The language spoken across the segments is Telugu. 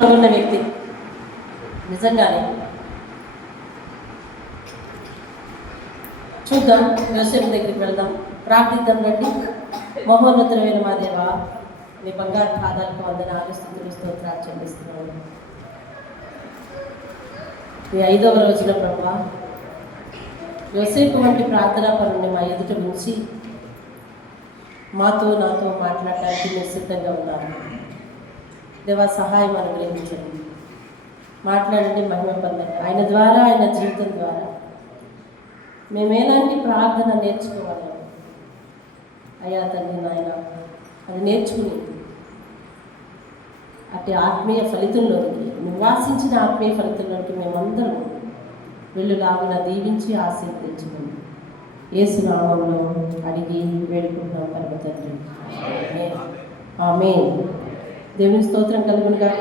ఉన్న వ్యక్తి నిజంగానే. చూద్దాం, యోసేపు దగ్గరికి వెళ్దాం, ప్రార్థిద్దాం. రండి. మహోన్నతమైన మా దేవ, నీ బంగారు పాదాలకు వందనాలు, స్తుతులు, స్తోత్రాలు చెల్లిస్తున్నాను. ఈ 5వ రోజున ప్రభువా, యోసేపు వంటి ప్రార్థనా పరుణ్ణి మా ఎదుట ఉంచి నాతో మాట్లాడటానికి మీరు సిద్ధంగా ఉన్నారు. దేవా, సహాయం అనుగ్రహించండి, మాట్లాడండి, మహిమ పొందండి. ఆయన ద్వారా, ఆయన జీవితం ద్వారా మేమేలాంటి ప్రార్థన నేర్చుకోవాలి అయ్యా తండ్రి నాయన, అది నేర్చుకుని అటు ఆత్మీయ ఫలితంలోనికి, నివాసించిన ఆత్మీయ ఫలితంలోనికి మేమందరం వెళ్ళులాగున దీవించి ఆశీర్వదించుకుని యేసు నామములో అడిగి వేడుకుంటున్నాం పరమ తండ్రి, ఆమేన్. దేవుని స్తోత్రం కలుగును గాక.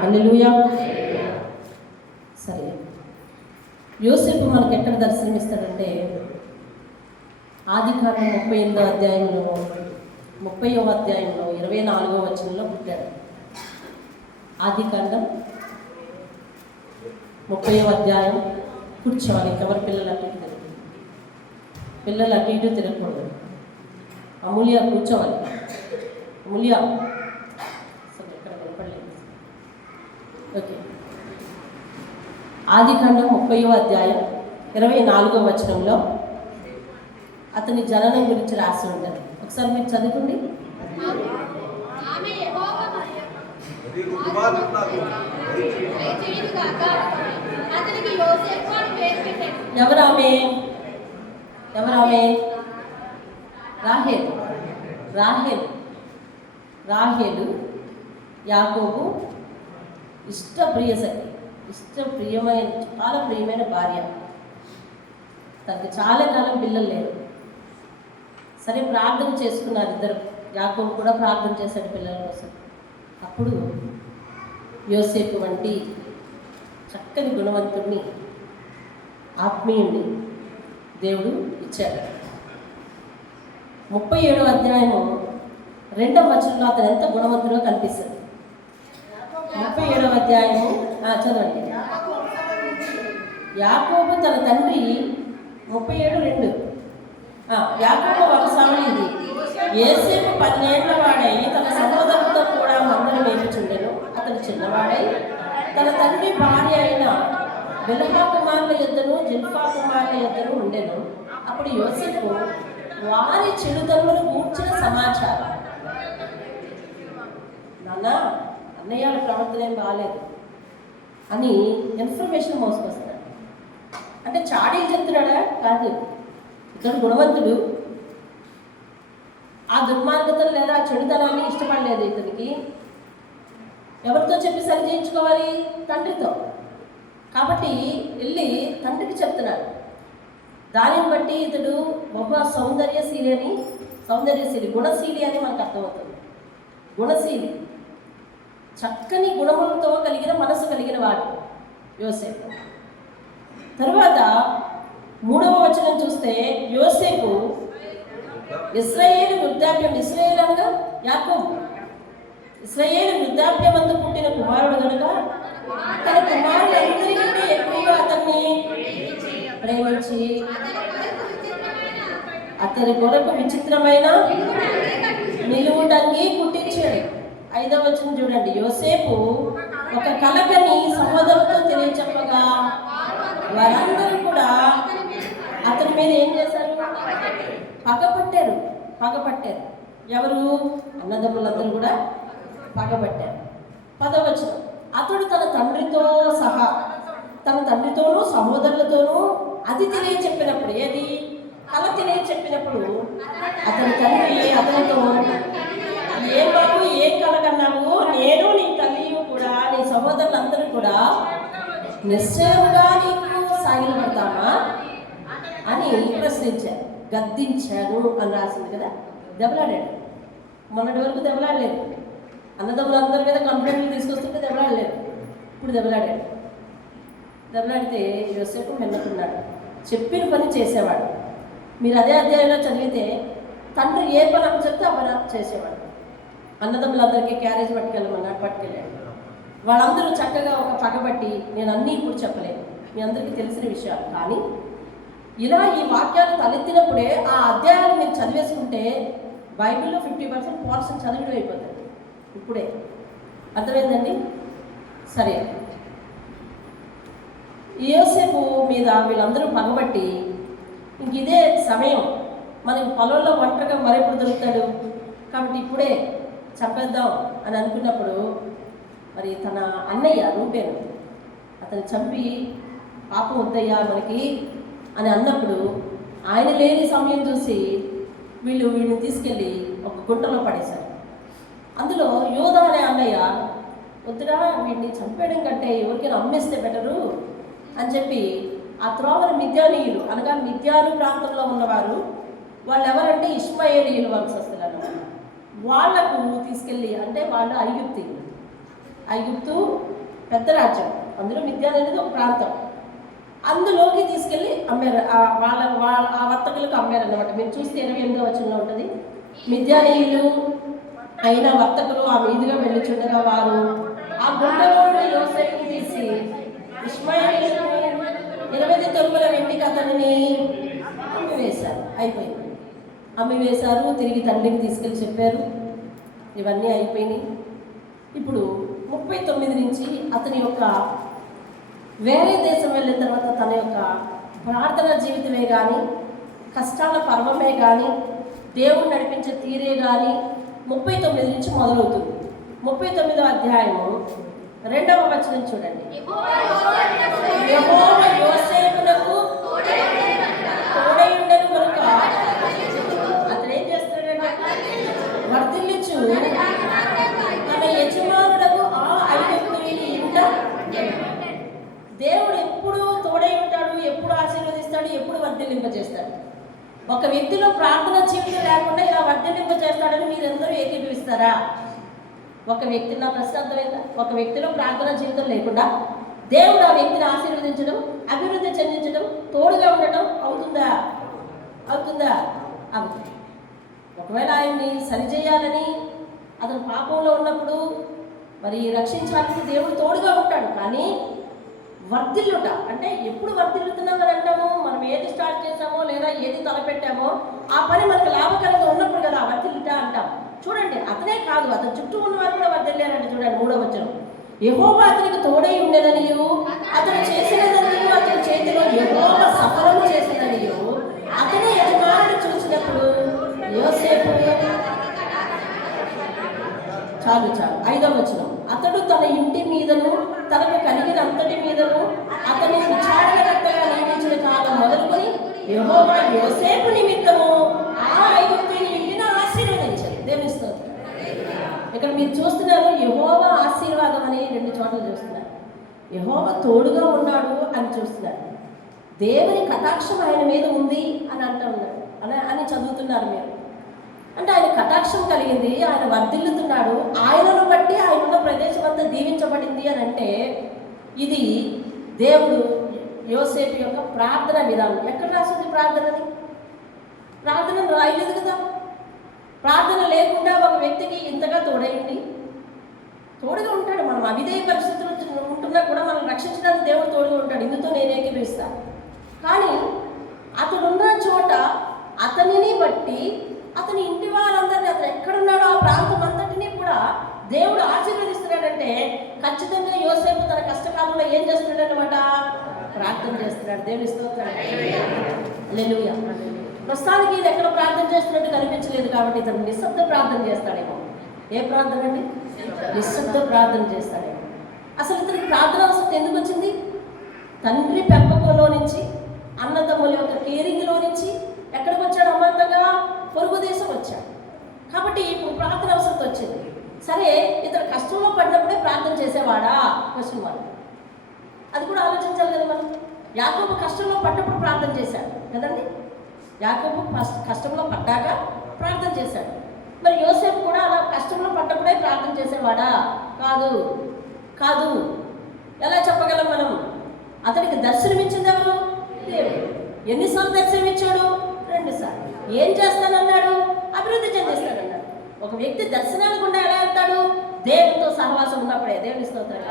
హల్లెలూయా. సరే, యోసేపు మనకు ఎక్కడ దర్శనమిస్తాడంటే ఆదికాండం 38వ అధ్యాయంలో 30వ అధ్యాయంలో 24వ వచనంలో పుట్టాడు. ఆదికాండం 30వ అధ్యాయం. కూర్చోవాలి, ఎవరి పిల్లలు అటు ఇటు తిరగదు, పిల్లలు అటు ఇటు తిరగకూడదు. అమూల్య కూర్చోవాలి, అమూల్య. ఓకే. ఆదికాండం 30వ అధ్యాయం 24వ వచనంలో అతని జననం గురించి రాసి ఉంటుంది. ఒకసారి మీరు చదువుకోండి. ఎవరామె? రాహేలు యాకోబు ఇష్టప్రియమైన చాలా ప్రియమైన భార్య. తనకి చాలా కాలం పిల్లలు లేరు. సరే, ప్రార్థన చేసుకున్నారు ఇద్దరు. యాకోబు కూడా ప్రార్థన చేశాడు పిల్లల కోసం. అప్పుడు యోసేపు వంటి చక్కని గుణవంతుడిని, ఆత్మీయుడిని దేవుడు ఇచ్చాడు. 37వ అధ్యాయము 2వ వచనంలో అతను ఎంత గుణవంతుడో కనిపిస్తుంది. 37వ అధ్యాయము చదవండి. యాకోబు తన తండ్రి 37:2. యాకోబు వంశావళి ఇది. యోసేపు 10 ఏళ్ల వాడై తన సహోదరులతో కూడా మందను మేపుచుండెను. అతను చిన్నవాడై తన తండ్రి భార్య అయిన బిల్హా కుమారుల యొద్దను జిల్పా కుమారుల యొద్దను ఉండెను. అప్పుడు యోసేపు వారి చెడుతనులను కూర్చిన సమాచారం, నాన్న అన్నయ్య ప్రవర్తన ఏం బాగాలేదు అని ఇన్ఫర్మేషన్ మోసుకొస్తాడు. అంటే చాడీలు చెప్తున్నాడా? కాదు. ఇతడు గుణవంతుడు. ఆ దుర్మార్గతలు లేదా చెడుతనాన్ని ఇష్టపడలేదు ఇతనికి. ఎవరితో చెప్పి సరి చేయించుకోవాలి? తండ్రితో. కాబట్టి వెళ్ళి తండ్రికి చెప్తున్నాడు. దానిని బట్టి ఇతడు బహు సౌందర్యశీలి, గుణశీలి అని మనకు అర్థమవుతుంది. గుణశీలి, చక్కని గుణములతో కలిగిన మనసు కలిగిన వాడు యోసేపు. తరువాత 3వ వచనం చూస్తే యోసేపు ఇశ్రాయేలు వృద్ధాప్యం, ఇశ్రాయేలు అనగా యాకోబు, ఇశ్రాయేలు వృద్ధాప్యమందు పుట్టిన కుమారుడు కనుక తన కుమారులందరి నుండి ఎక్కువగా అతన్ని ప్రేమించి అతని కొరకు విచిత్రమైన నిలువుటంగి కుట్టించాడు. 5వ వచనం చూడండి. యోసేపు ఒక కలకని సహోదరులతో తెలియచెప్పగా వారందరూ కూడా అతని మీద ఏం చేశారు? పగపట్టారు. ఎవరు? అన్నదమ్ములందరూ కూడా పగపట్టారు. 10వ వచనం. అతడు తన తండ్రితోనూ సహోదరులతోనూ అది తెలియచెప్పినప్పుడు, ఏది? కల తెలియచెప్పినప్పుడు అతని తండ్రి అతనితో, ఏ బాబు ఏ కల కన్నావు? నేను నీ తల్లియు కూడా నీ సహోదరులందరూ కూడా నిశ్చయముగా నీకు సాగిలపడతామా అని ప్రశ్నించారు. గద్దించాను అని రాసింది కదా. దెబ్బలాడాడు. మొన్నటి వరకు దెబ్బలాడలేదు. అన్నదమ్ములందరి మీద కంప్లైంట్లు తీసుకొస్తుంటే దెబ్బలాడలేదు. ఇప్పుడు దెబ్బలాడాడు. దెబ్బలాడితే యోసేపు మెల్లకున్నాడు. చెప్పిన పని చేసేవాడు. మీరు అదే అధ్యాయంలో చదివితే తండ్రి ఏ పని అప్పు చెప్తే ఆ పని చేసేవాడు. అన్నదమ్ములందరికీ క్యారేజ్ పట్టుకెళ్ళమన్నాడు, పట్టుకెళ్ళాడు. వాళ్ళందరూ చక్కగా ఒక పగబట్టి, నేను అన్నీ ఇప్పుడు చెప్పలేను, మీ అందరికీ తెలిసిన విషయాలు. కానీ ఇలా ఈ వాక్యాలు తలెత్తినప్పుడే ఆ అధ్యాయాలు మీరు చదివేసుకుంటే బైబిల్లో 50% పోర్షన్ చదివిడం అయిపోతుంది ఇప్పుడే. అర్థమైందండి? సరే, యోసేపు మీద వీళ్ళందరూ పగబట్టి ఇంక ఇదే సమయం, మనకి పొలంలో ఒంటరిగా మరెప్పుడు దొరుకుతాడు కాబట్టి ఇప్పుడే చంపేద్దాం అని అనుకున్నప్పుడు మరి తన అన్నయ్య రూబేను అతను చంపి పాపం వద్దయ్యా మనకి అని అన్నప్పుడు ఆయన లేని సమయం చూసి వీడిని తీసుకెళ్ళి ఒక గుంటలో పడేశారు. అందులో యోధా అనే అన్నయ్య, వద్దురా వీడిని చంపేయడం కంటే ఎవరికైనా అమ్మేస్తే బెటరు అని చెప్పి ఆ త్రోవల మిద్యానీయులు అనగా మిద్యాను ప్రాంతంలో ఉన్నవారు, వాళ్ళు ఎవరంటే ఇష్మాయేలీయులు వంశస్థులు అన్నమాట, వాళ్లకు తీసుకెళ్ళి, అంటే వాళ్ళు ఐగుప్తు పెద్ద రాజ్యం, అందులో మిద్యాన్ అనేది ఒక ప్రాంతం, అందులోకి తీసుకెళ్ళి అమ్మారు. ఆ వర్తకులకు అమ్మారు అన్నమాట. మీరు చూస్తే 28వ వచనంలో ఉంటుంది, మిద్యానీయులు అయిన వర్తకులు ఆ మీదుగా వెళ్ళుచుండగా వారు ఆ గుండెలో యోసేపుని తీసి ఇష్మాయేలీయులు 20 తొలుగుల వెండికి అతనిని అమ్మివేశారు. అయిపోయింది, అమ్మివేశారు. తిరిగి తండ్రికి తీసుకెళ్ళి చెప్పారు. ఇవన్నీ అయిపోయినాయి. ఇప్పుడు 39 నుంచి అతని యొక్క వేరే దేశం వెళ్ళిన తర్వాత తన యొక్క ప్రార్థన జీవితమే కానీ, కష్టాల పర్వమే కానీ, దేవుడు నడిపించే తీరే కానీ 39 నుంచి మొదలవుతుంది. 39వ అధ్యాయము 2వ వచనం చూడండి. యెహోవా యోసేపునకు తోడయుండెను కనుక అతను ఏం చేస్తాడంటే వర్ధిల్లుచు తన యజమానులకు ఆ ఐగుప్తుని ఇంట. దేవుడు ఎప్పుడు తోడై ఉంటాడు, ఎప్పుడు ఆశీర్వదిస్తాడు, ఎప్పుడు వర్ధిల్లింపజేస్తాడు. ఒక వ్యక్తిలో ప్రార్థన జీవితం లేకుండా ఇలా వర్ధిల్లింపజేస్తాడని మీరందరూ ఏకీభవిస్తారా? ఒక వ్యక్తి, నా ప్రశ్న అర్థమైందా? ఒక వ్యక్తిలో ప్రార్థన జీవితం లేకుండా దేవుడు ఆ వ్యక్తిని ఆశీర్వదించడం, అభివృద్ధి చెందించడం, తోడుగా ఉండటం అవుతుందా? అవుతుంది. ఒకవేళ ఆయన్ని సరిచేయాలని, అతను పాపంలో ఉన్నప్పుడు మరి రక్షించాలని దేవుడు తోడుగా ఉంటాడు. కానీ వర్ధిల్లుట అంటే ఎప్పుడు వర్ధిల్లుతున్నాం అని అంటాము? మనం ఏది స్టార్ట్ చేసామో లేదా ఏది తలపెట్టామో ఆ పని మనకు లాభకరంగా ఉన్నప్పుడు కదా వర్ధిల్లుట అంటాం. చూడండి, అతనే కాదు, అతని చుట్టూ ఉన్న వారు కూడా వర్ధిల్లారంటే చూడండి 3వ వచనం. యెహోవా అతనికి తోడై ఉండేదనియు అతను చేసినదనియు అతని చేతిలో యెహోవా సఫలము చేసినదనియు అతని యజమానుడు చూసినప్పుడు యోసేపు. చాలు 5వ వచనం. అతడు తన ఇంటి మీదను తనకు కలిగిన అంతటి మీదను అతని విచారణకర్తగా నియమించిన కాలం మొదలుకొని యెహోవా యోసేపు నిమిత్తము ఆ ఐగుప్తుని ఇంటిని ఆశీర్వదించారు. దేవుని స్తోత్రం. ఇక్కడ మీరు చూస్తున్నారు, యెహోవా ఆశీర్వాదం అని 2 చోట్ల చూస్తున్నారు. యెహోవా తోడుగా ఉన్నాడు అని చూస్తున్నారు. దేవుని కటాక్షం ఆయన మీద ఉంది అని అంటున్నారు అని చదువుతున్నారు మీరు. అంటే ఆయన కటాక్షం కలిగింది, ఆయన వర్ధిల్లుతున్నాడు, ఆయనను బట్టి ఆయన ఉన్న ప్రదేశం అంతా దీవించబడింది అని అంటే ఇది దేవుడు యోసేపు యొక్క ప్రార్థన విధానం. ఎక్కడ రాసింది ప్రార్థనని? ప్రార్థన రాయలేదు కదా. ప్రార్థన లేకుండా ఒక వ్యక్తికి ఇంతగా తోడుగా ఉంటాడు. మనం అవిధేయ పరిస్థితులు ఉంటున్నా కూడా మనం రక్షించడానికి దేవుడు తోడుగా ఉంటాడు. ఇందుతో నేను ఏకీభవిస్తాను. కానీ అతడున్న చోట అతనిని బట్టి అతని ఇంటి వారందరినీ, అతను ఎక్కడున్నాడో ఆ ప్రాంతం అంతటినీ కూడా దేవుడు ఆశీర్వదిస్తున్నాడంటే ఖచ్చితంగా యోసేపు తన కష్టకాలంలో ఏం చేస్తున్నాడు అనమాట? ప్రార్థన చేస్తున్నాడు. దేవుని స్తోత్రం. హల్లెలూయా. ప్రస్తుతానికి ఇది ఎక్కడ ప్రార్థన చేస్తున్నట్టు కనిపించలేదు కాబట్టి ఇతను నిశ్శబ్ద ప్రార్థన చేస్తాడేమో. ఏ ప్రార్థన అండి? నిశ్శబ్ద ప్రార్థన చేస్తాడేమో. అసలు ఇతనికి ప్రార్థన అవసరం ఎందుకు వచ్చింది? తండ్రి పెంపకంలో నుంచి, అన్నదమ్ముల యొక్క కేరింగ్లో నుంచి ఎక్కడికి వచ్చాడు? అమాంతంగా పొరుగు దేశం వచ్చాడు. కాబట్టి ఇప్పుడు ప్రార్థన అవసరం వచ్చింది. సరే, ఇతను కష్టంలో పడినప్పుడే ప్రార్థన చేసేవాడా? Question mark. అది కూడా ఆలోచించాలి కదా మనం. యాకోబు కష్టంలో పడ్డప్పుడు ప్రార్థన చేశాడు కదండి. యాకోబు కష్టంలో పడ్డాక ప్రార్థన చేశాడు. మరి యోసేపు కూడా అలా కష్టంలో పడ్డప్పుడే ప్రార్థన చేసేవాడా? కాదు. ఎలా చెప్పగలం మనం? అతనికి దర్శనమిచ్చింది ఎవరు? దేవుడు. ఎన్నిసార్లు దర్శనమిచ్చాడు? 2 సార్లు. ఏం చేస్తానన్నాడు? అభివృద్ధి చెందిస్తానన్నాడు. ఒక వ్యక్తి దర్శనాలు గుండా ఎలా వెళ్తాడు? దేవునితో సహవాసం ఉన్నప్పుడే. దేవుని స్తోత్రం.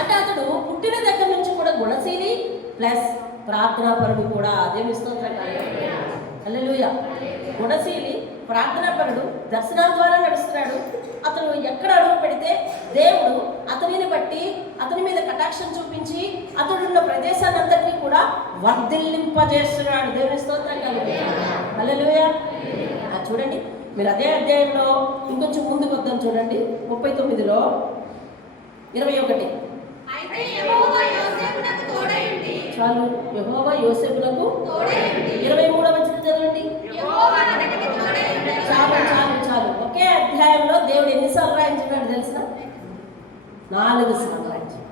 అంటే అతడు పుట్టిన దగ్గర నుంచి కూడా గుణశీలి ప్లస్ ప్రార్థనాపరుడు కూడా. దేవుని స్తోత్రం. హల్లెలూయా. గుణశీలి, ప్రార్థనాపరుడు, దర్శనాల ద్వారా నడుస్తున్నాడు. అతను ఎక్కడ అడుగు పెడితే దేవుడు అతనిని బట్టి అతని మీద కటాక్షం చూపించి అతడున్న ప్రదేశాన్ని అంతటినీ కూడా వర్ధిల్లింపజేస్తున్నాడు. దేవుని స్తోత్రం కలుగుతుంది. హల్లెలూయా. చూడండి, మీరు అదే అధ్యాయంలో ఇంకొంచెం ముందుకు వద్దాం. చూడండి 39లో 21. చాలు. యెహోవా యోసేపునకు 23వ వచనం చదవండి. చాలు చాలు చాలు. ఒకే అధ్యాయంలో దేవుడు ఎన్నిసార్లు రాయించాడు తెలుసా? 4 సార్లు రాయించాడు.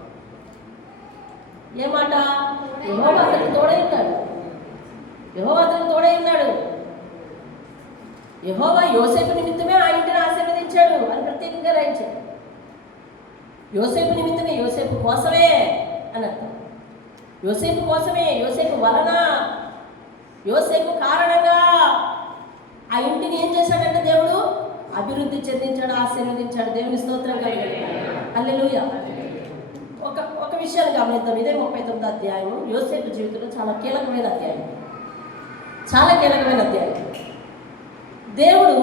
ఏమాట? యెహోవా అతనికి తోడై ఉన్నాడు. యెహోవా అతనికి తోడై ఉన్నాడు. యెహోవా యోసేపు నిమిత్తమే ఆ ఇంటిని ఆశీర్వదించాడు అని ప్రత్యేకంగా రాయించాడు. యోసేపు నిమిత్తమే, యోసేపు కోసమే అని అర్థం. యోసేపు కోసమే, యోసేపు వలన, యోసేపు కారణంగా ఆ ఇంటిని ఏం చేశాడంటే దేవుడు అభివృద్ధి చెందించాడు, ఆశీర్వదించాడు. దేవుని స్తోత్రం కలిగాడు. హల్లెలూయా. ఒక విషయాన్ని గమనిద్దాం. ఇదే 39వ అధ్యాయం యోసేపు జీవితంలో చాలా కీలకమైన అధ్యాయం. చాలా కీలకమైన అధ్యాయం. దేవుడు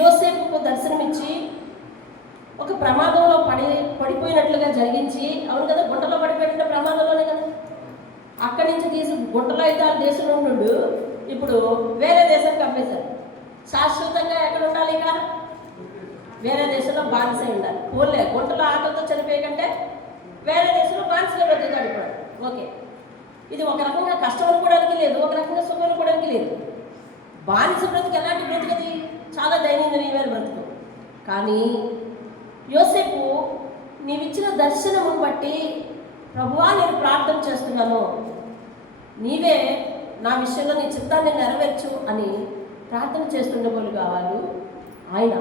యోసేపుకు దర్శనమిచ్చి ఒక ప్రమాదంలో పడిపోయినట్లుగా జరిగించి, అవును కదా, గుంటలో పడిపోయిన ప్రమాదంలోనే కదా. అక్కడి నుంచి తీసి గుంటలో అయితే ఆ దేశంలో ఉండు, ఇప్పుడు వేరే దేశానికి పంపేశారు. శాశ్వతంగా ఎక్కడ ఉండాలి? ఇక వేరే దేశంలో బానిసై ఉండాలి. పోలే గుంటలో ఆటలతో చనిపోయే కంటే వేరే దేశంలో బానిసగా బ్రతుకుతాడు కూడా. ఓకే, ఇది ఒక రకంగా కష్టం అనుకోవడానికి లేదు, ఒక రకంగా సుఖం అనుకోవడానికి లేదు. బానిస బ్రతుకు ఎలాంటి బ్రతుకది? చాలా దైనందినమైన బ్రతుకు. కానీ యోసేపు నీవిచ్చిన దర్శనమును బట్టి ప్రభువా నేను ప్రార్థన చేస్తున్నాను, నీవే నా విషయంలో నీ చిత్తాన్ని నెరవేర్చు అని ప్రార్థన చేస్తుండేవాళ్ళు కావాలి. ఆయన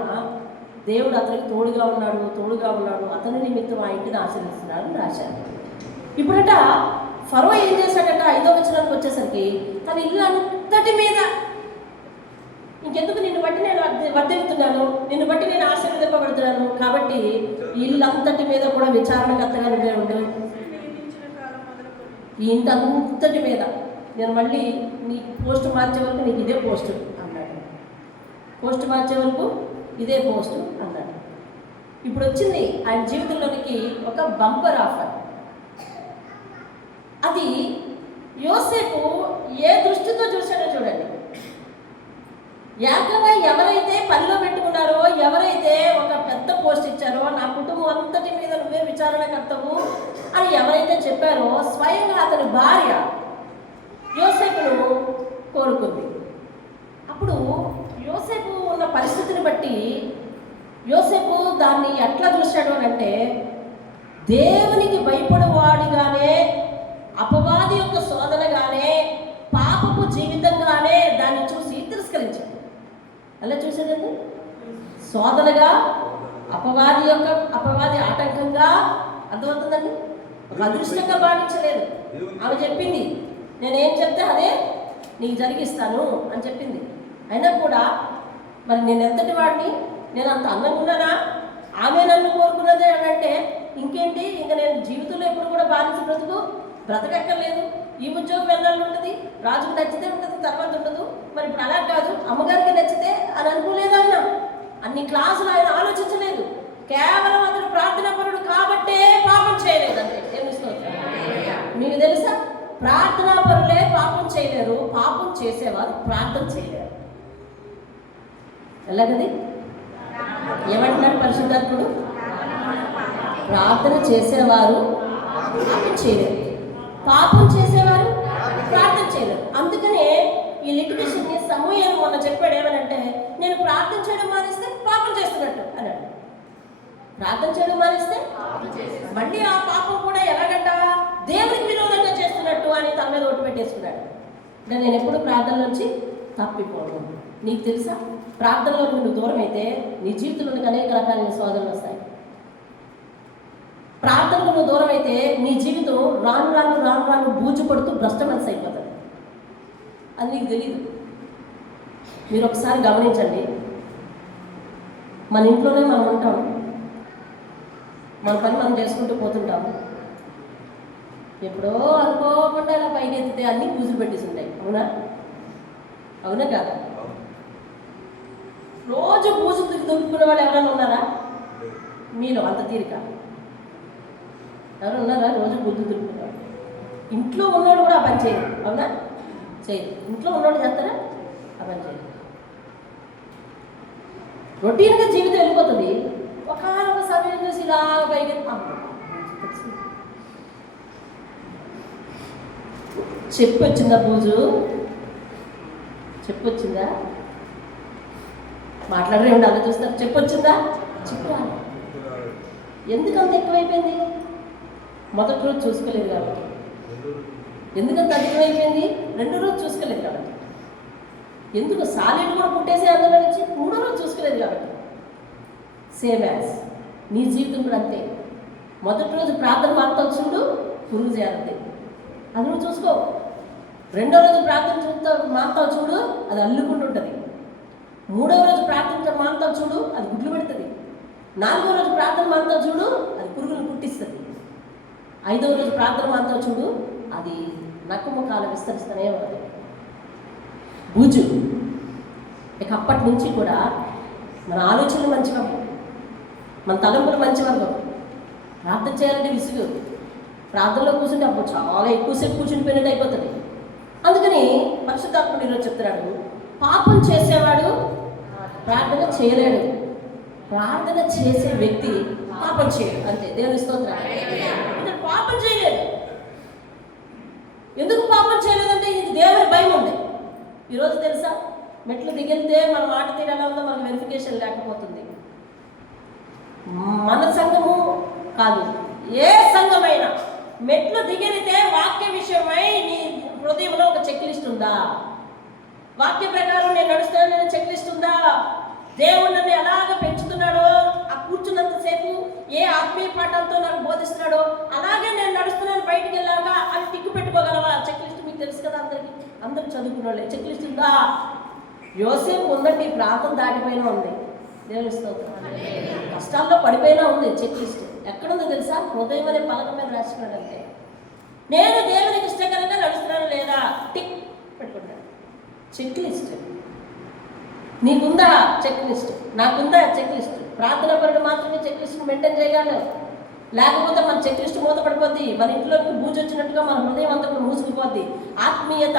దేవుడు అతనికి తోడుగా ఉన్నాడు, అతని నిమిత్తం ఆ ఇంటిని ఆశీర్వదిస్తున్నాడు అని రాశాడు. ఇప్పుడట ఫరో ఏం చేశాడట? 5వ వచనానికి వచ్చేసరికి తన ఇల్లు అంతటి మీద, ఇంకెందుకు నిన్ను బట్టి నేను వర్ధిల్లుతున్నాను, నిన్ను బట్టి నేను ఆశీర్వదింపబడుతున్నాను, కాబట్టి ఇల్లంతటి మీద కూడా విచారణకర్తగా నువ్వే ఉండు. ఈ ఇంటి అంతటి మీద నేను మళ్ళీ నీ పోస్ట్ మార్చే వరకు నీకు ఇదే పోస్టు అన్నాడు. పోస్ట్ మార్చే వరకు ఇదే పోస్టు అన్నాడు. ఇప్పుడు వచ్చింది ఆయన జీవితంలోనికి ఒక బంపర్ ఆఫర్. అది యోసేపు ఏ దృష్టితో చూశాడో చూడండి. ఏకంగా ఎవరైతే పనిలో పెట్టుకున్నారో, ఎవరైతే ఒక పెద్ద పోస్ట్ ఇచ్చారో, నా కుటుంబం అంతటి మీద నువ్వే విచారణకర్తవు అని ఎవరైతే చెప్పారో, స్వయంగా అతని భార్య యోసేపును కోరుకుంది. అప్పుడు యోసేపు ఉన్న పరిస్థితిని బట్టి యోసేపు దాన్ని ఎట్లా చూశాడు అని అంటే, దేవునికి భయపడేవాడిగానే, అపవాది యొక్క శోధనగానే, పాపపు జీవితంగానే దాన్ని చూసి తిరస్కరించాడు. అలా చూసేదండి, శోధనగా, అపవాది ఆటంకంగా, అర్థమవుతుందండి. ఒక అదృష్టంగా భావించలేదు. ఆమె చెప్పింది నేనేం చెప్తే అదే నీకు జరిగిస్తాను అని చెప్పింది. అయినా కూడా మరి నేను ఎంతటి వాడిని, నేను అంత అందంగా ఉన్నానా, ఆమె నన్ను కోరుకున్నదే అని అంటే ఇంకేంటి, ఇంకా నేను జీవితంలో ఎప్పుడు కూడా బానిస బ్రతకక్కర్లేదు, ఈ ఉద్యోగం వెళ్ళాలి ఉంటుంది, రాజుకు నచ్చితే ఉంటుంది, తర్వాత ఉండదు. మరి ఇప్పుడు అలా కాదు, అమ్మగారికి నచ్చితే అని అనుకోలేదు. ఆయన అన్ని క్లాసులు ఆయన ఆలోచించలేదు. కేవలం అతను ప్రార్థనాపరుడు కాబట్టే పాపం చేయలేదు అంటే. మీకు తెలుసా, ప్రార్థనాపరులే పాపం చేయలేరు, పాపం చేసేవారు ప్రార్థన చేయలేరు. ఎలాగది? ఏమంటున్నారు పరిశుద్ధాత్ముడు? ప్రార్థన చేసేవారు పాపం చేయలేరు, పాపం చేసేవారు ప్రార్థన చేయలేరు. అందుకనే ఈ లిటిగేషన్ని సమూహం మొన్న చెప్పాడు. ఏమనంటే, నేను ప్రార్థన చేయడం మానేస్తే పాపం చేస్తున్నట్టు అన్నాడు. ప్రార్థన చేయడం మానేస్తే మళ్ళీ ఆ పాపం కూడా ఎలాగంట, దేవునికి విరోధంగా చేస్తున్నట్టు అని తన మీద ఒట్టు పెట్టేసుకున్నాడు. అంటే నేను ఎప్పుడు ప్రార్థన నుంచి తప్పిపోను. నీకు తెలుసా, ప్రార్థనలో నువ్వు దూరం అయితే నీ జీవితంలోనికి అనేక రకాలైన శోధనలు వస్తాయి. ప్రార్థనకు నువ్వు దూరం అయితే నీ జీవితం రాను రాను రాను రాను బూజు పడుతూ భ్రష్ట మనసు అయిపోతుంది. అది నీకు తెలీదు. మీరు ఒకసారి గమనించండి. మన ఇంట్లోనే మనం ఉంటాము, మన పని మనం చేసుకుంటూ పోతుంటాము. ఎప్పుడో అనుకోకుండా ఇలా పైకి ఎత్తితే అన్నీ పూజలు పెట్టేసి ఉంటాయి. అవునా? అవునా కాదా? రోజు పూజలు దులుపుకునే వాళ్ళు ఎవరైనా ఉన్నారా మీలో? అంత తీరిక ఎవరు ఉన్నారా? రోజు పూజలు దులుపుకునేవాళ్ళు. ఇంట్లో ఉన్నోడు కూడా ఆ పని చేయరు. అవునా? చేయరు. ఇంట్లో ఉన్నోడు చేస్తారా? ఆ పని చేయరు. రొటీన్గా జీవితం వెళ్ళిపోతుంది. ఒకనొక సమయం చూసి ఇలా పైకి చెప్పొచ్చిందా? పూజ చెప్పొచ్చిందా? మాట్లాడరే ఉండి అలా చూస్తారు. చెప్పొచ్చిందా? చెప్పాలి. ఎందుకంత ఎక్కువైపోయింది? మొదటి రోజు చూసుకోలేదు కాబట్టి. ఎందుకంత అధికమైపోయింది? రెండో రోజు చూసుకోలేదు కాబట్టి. ఎందుకు సాలీలు కూడా పుట్టేసే అందులో నుంచి మూడో రోజు చూసుకోలేదు కాబట్టి. సేమ్ యాజ్ నీ జీవితం కూడా అంతే. మొదటి రోజు ప్రార్థన మాత్రం చూడు, పురుగు చేరద్ది, అది నువ్వు చూసుకో. రెండో రోజు ప్రార్థన మాత్రం చూడు, అది అల్లుకుంటుంటుంది. మూడవ రోజు ప్రార్థన మాత్రం చూడు, అది గుడ్లు పెడుతుంది. నాలుగో రోజు ప్రార్థన మాత్రం చూడు, అది పురుగులను పుట్టిస్తుంది. ఐదవ రోజు ప్రార్థన మాత్రం చూడు, అది నక్కముఖాలు విస్తరిస్తూనే ఉంటుంది. బూజు. ఇక అప్పటి నుంచి కూడా మన ఆలోచనలు మంచిగా, మన తలంపులు మంచిగా, ప్రార్థన చేయాలంటే విసుగు. ప్రార్థనలో కూర్చుంటే అప్పుడు చాలా ఎక్కువసేపు కూర్చునిపోయినట్టు అయిపోతుంది. అందుకని పరిశుద్ధాత్ముడు ఈరోజు చెప్తున్నాడు, పాపం చేసేవాడు ప్రార్థన చేయలేడు, ప్రార్థన చేసే వ్యక్తి పాపం చేయడు. అంతే. దేవుని స్తోత్రం. ఇతను పాపం చేయలేదు. ఎందుకు పాపం చేయలేదంటే ఇది దేవుని భయం ఉంది. ఈరోజు తెలుసా, మెట్లు దిగితే మన మాట తీరు ఎలా ఉందో మనకు వెరిఫికేషన్ లేకపోతుంది. మన సంఘము కాదు, ఏ సంఘమైనా మెట్లు దిగితే వాక్య విషయమై నీ హృదయంలో ఒక చెక్ లిస్ట్ ఉందా? వాక్య ప్రకారం నేను నడుస్తున్నాను చెక్ లిస్ట్ ఉందా? దేవుడు నన్ను ఎలాగ పెంచుతున్నాడో, ఆ కూర్చున్నంతసేపు ఏ ఆత్మీయ పాఠాలతో నాకు బోధిస్తున్నాడో అలాగే నేను నడుస్తున్నాను బయటికి వెళ్ళాక అని టిక్కు పెట్టుకోగలవా? చెక్ లిస్ట్ మీకు తెలుసు కదా, అందరికి చదువుకున్న వాళ్ళే. చెక్ లిస్ట్ ఉందా? యోసేపు ఉందండి, ప్రాంతం దాటిపోయినా ఉంది. దేవుని స్తోత్రం. కష్టాల్లో పడిపోయినా ఉంది. చెక్ లిస్ట్ ఎక్కడుందో తెలుసా? హృదయం అనే పలకం మీద రాసుకున్నాడు. అంటే నేను దేవునికి ఇష్టకరంగా నడుస్తున్నాను లేదా టిక్ పెట్టుకుంటాను. చెక్ లిస్ట్ నీకుందా? Check list. నాకుందా? Check list. ప్రార్థన పరుడు మాత్రమే చెక్ లిస్ట్ మెయింటైన్ చేయగలరు. లేకపోతే మన చెక్ లిస్ట్ మూతపడిపోద్ది. మన ఇంట్లోకి బూజు వచ్చినట్టుగా మన హృదయం అంతా కూడా మూసుకుపోద్ది. ఆత్మీయత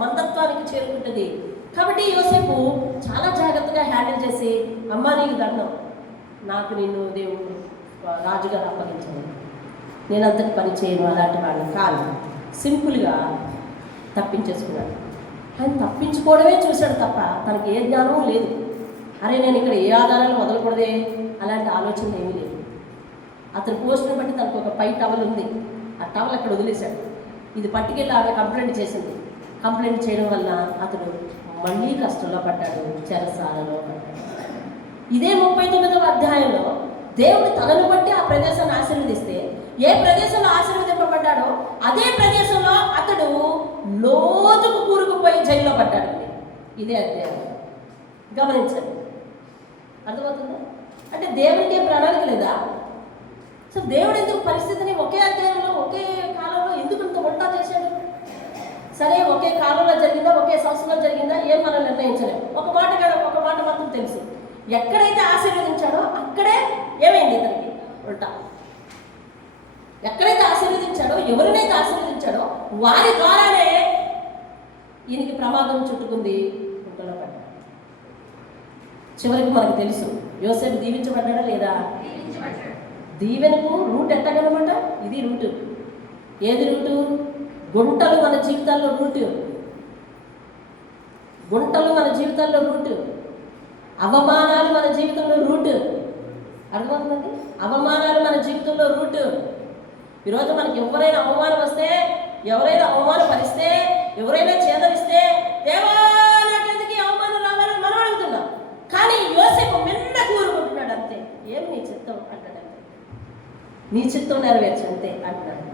మందత్వానికి చేరుకుంటుంది. కాబట్టి యోసేపు చాలా జాగ్రత్తగా హ్యాండిల్ చేసి, అమ్మా నీకు దండం, నాకు నిన్ను దేవుడు రాజుగారు అప్పగించాను, నేను అంతటి పని చేయను, అలాంటి వాడిని కాదు. సింపుల్గా తప్పించేసుకున్నాడు. ఆయన తప్పించుకోవడమే చూశాడు తప్ప తనకి ఏ జ్ఞానం లేదు. అరే నేను ఇక్కడ ఏ ఆధారాలు వదలకూడదే, అలాంటి ఆలోచన ఏమీ లేదు. అతని పోస్టును బట్టి తనకు ఒక పై టవల్ ఉంది, ఆ టవల్ అక్కడ వదిలేశాడు. ఇది పట్టుకెళ్ళి ఆమె కంప్లైంట్ చేసింది. కంప్లైంట్ చేయడం వల్ల అతడు మళ్ళీ కష్టంలో పడ్డాడు, చెరసాలలో పడ్డాడు. ఇదే 39వ అధ్యాయంలో దేవుడు తనను బట్టి ఆ ప్రదేశాన్ని ఆశీర్వదిస్తే, ఏ ప్రదేశంలో ఆశీర్వదింపబడ్డాడో అదే ప్రదేశంలో అతడు లోతుకు కూరుకుపోయి జైల్లో పడ్డాడు. ఇదే అధ్యాయం గమనించండి. అర్థమవుతుందా? అంటే దేవునికి ఏం ప్రణాళిక లేదా? సో దేవుడు ఎందుకు పరిస్థితిని ఒకే అధ్యాయంలో ఒకే కాలంలో ఎందుకు ఇంత వంట చేశాడు? సరే, ఒకే కాలంలో జరిగిందా, ఒకే సంవత్సరంలో జరిగిందా ఏం మనం నిర్ణయించలేము. ఒక మాట కదా, ఒక మాట మాత్రం తెలుసు, ఎక్కడైతే ఆశీర్వదించాడో అక్కడే ఏమైంది ఇతనికి ఉల్టా. ఎక్కడైతే ఆశీర్వదించాడో, ఎవరినైతే ఆశీర్వదించాడో వారి ద్వారానే ఈయనకి ప్రమాదం చుట్టుకుంది. గుంటలో పడ్డాడు. చివరికి మనకు తెలుసు యోసేపు దీవించబడ్డాడా లేదా? దీవెనకు రూట్ ఎట్టగలమాట? ఇది రూటు. ఏది రూటు? గుంటలు మన జీవితాల్లో రూటు. గుంటలు మన జీవితాల్లో రూటు. అవమానాలు మన జీవితంలో రూటు. అర్థమవుతుందండి? అవమానాలు మన జీవితంలో రూటు. ఈరోజు మనకి ఎవరైనా అవమానం వస్తే, ఎవరైనా అవమానపరిస్తే, ఎవరైనా చేదరిస్తే, దేవా నాకెందుకు ఈ అవమానం రావాలని మనం అడుగుతున్నాం. కానీ యోసేపు మెన్న కూరుకుంటున్నాడు. అంతే. ఏమి నీ చిత్తం అంటాడు. అంతే. నీ చిత్తం నెరవేర్చు అంతే అంటున్నాడు.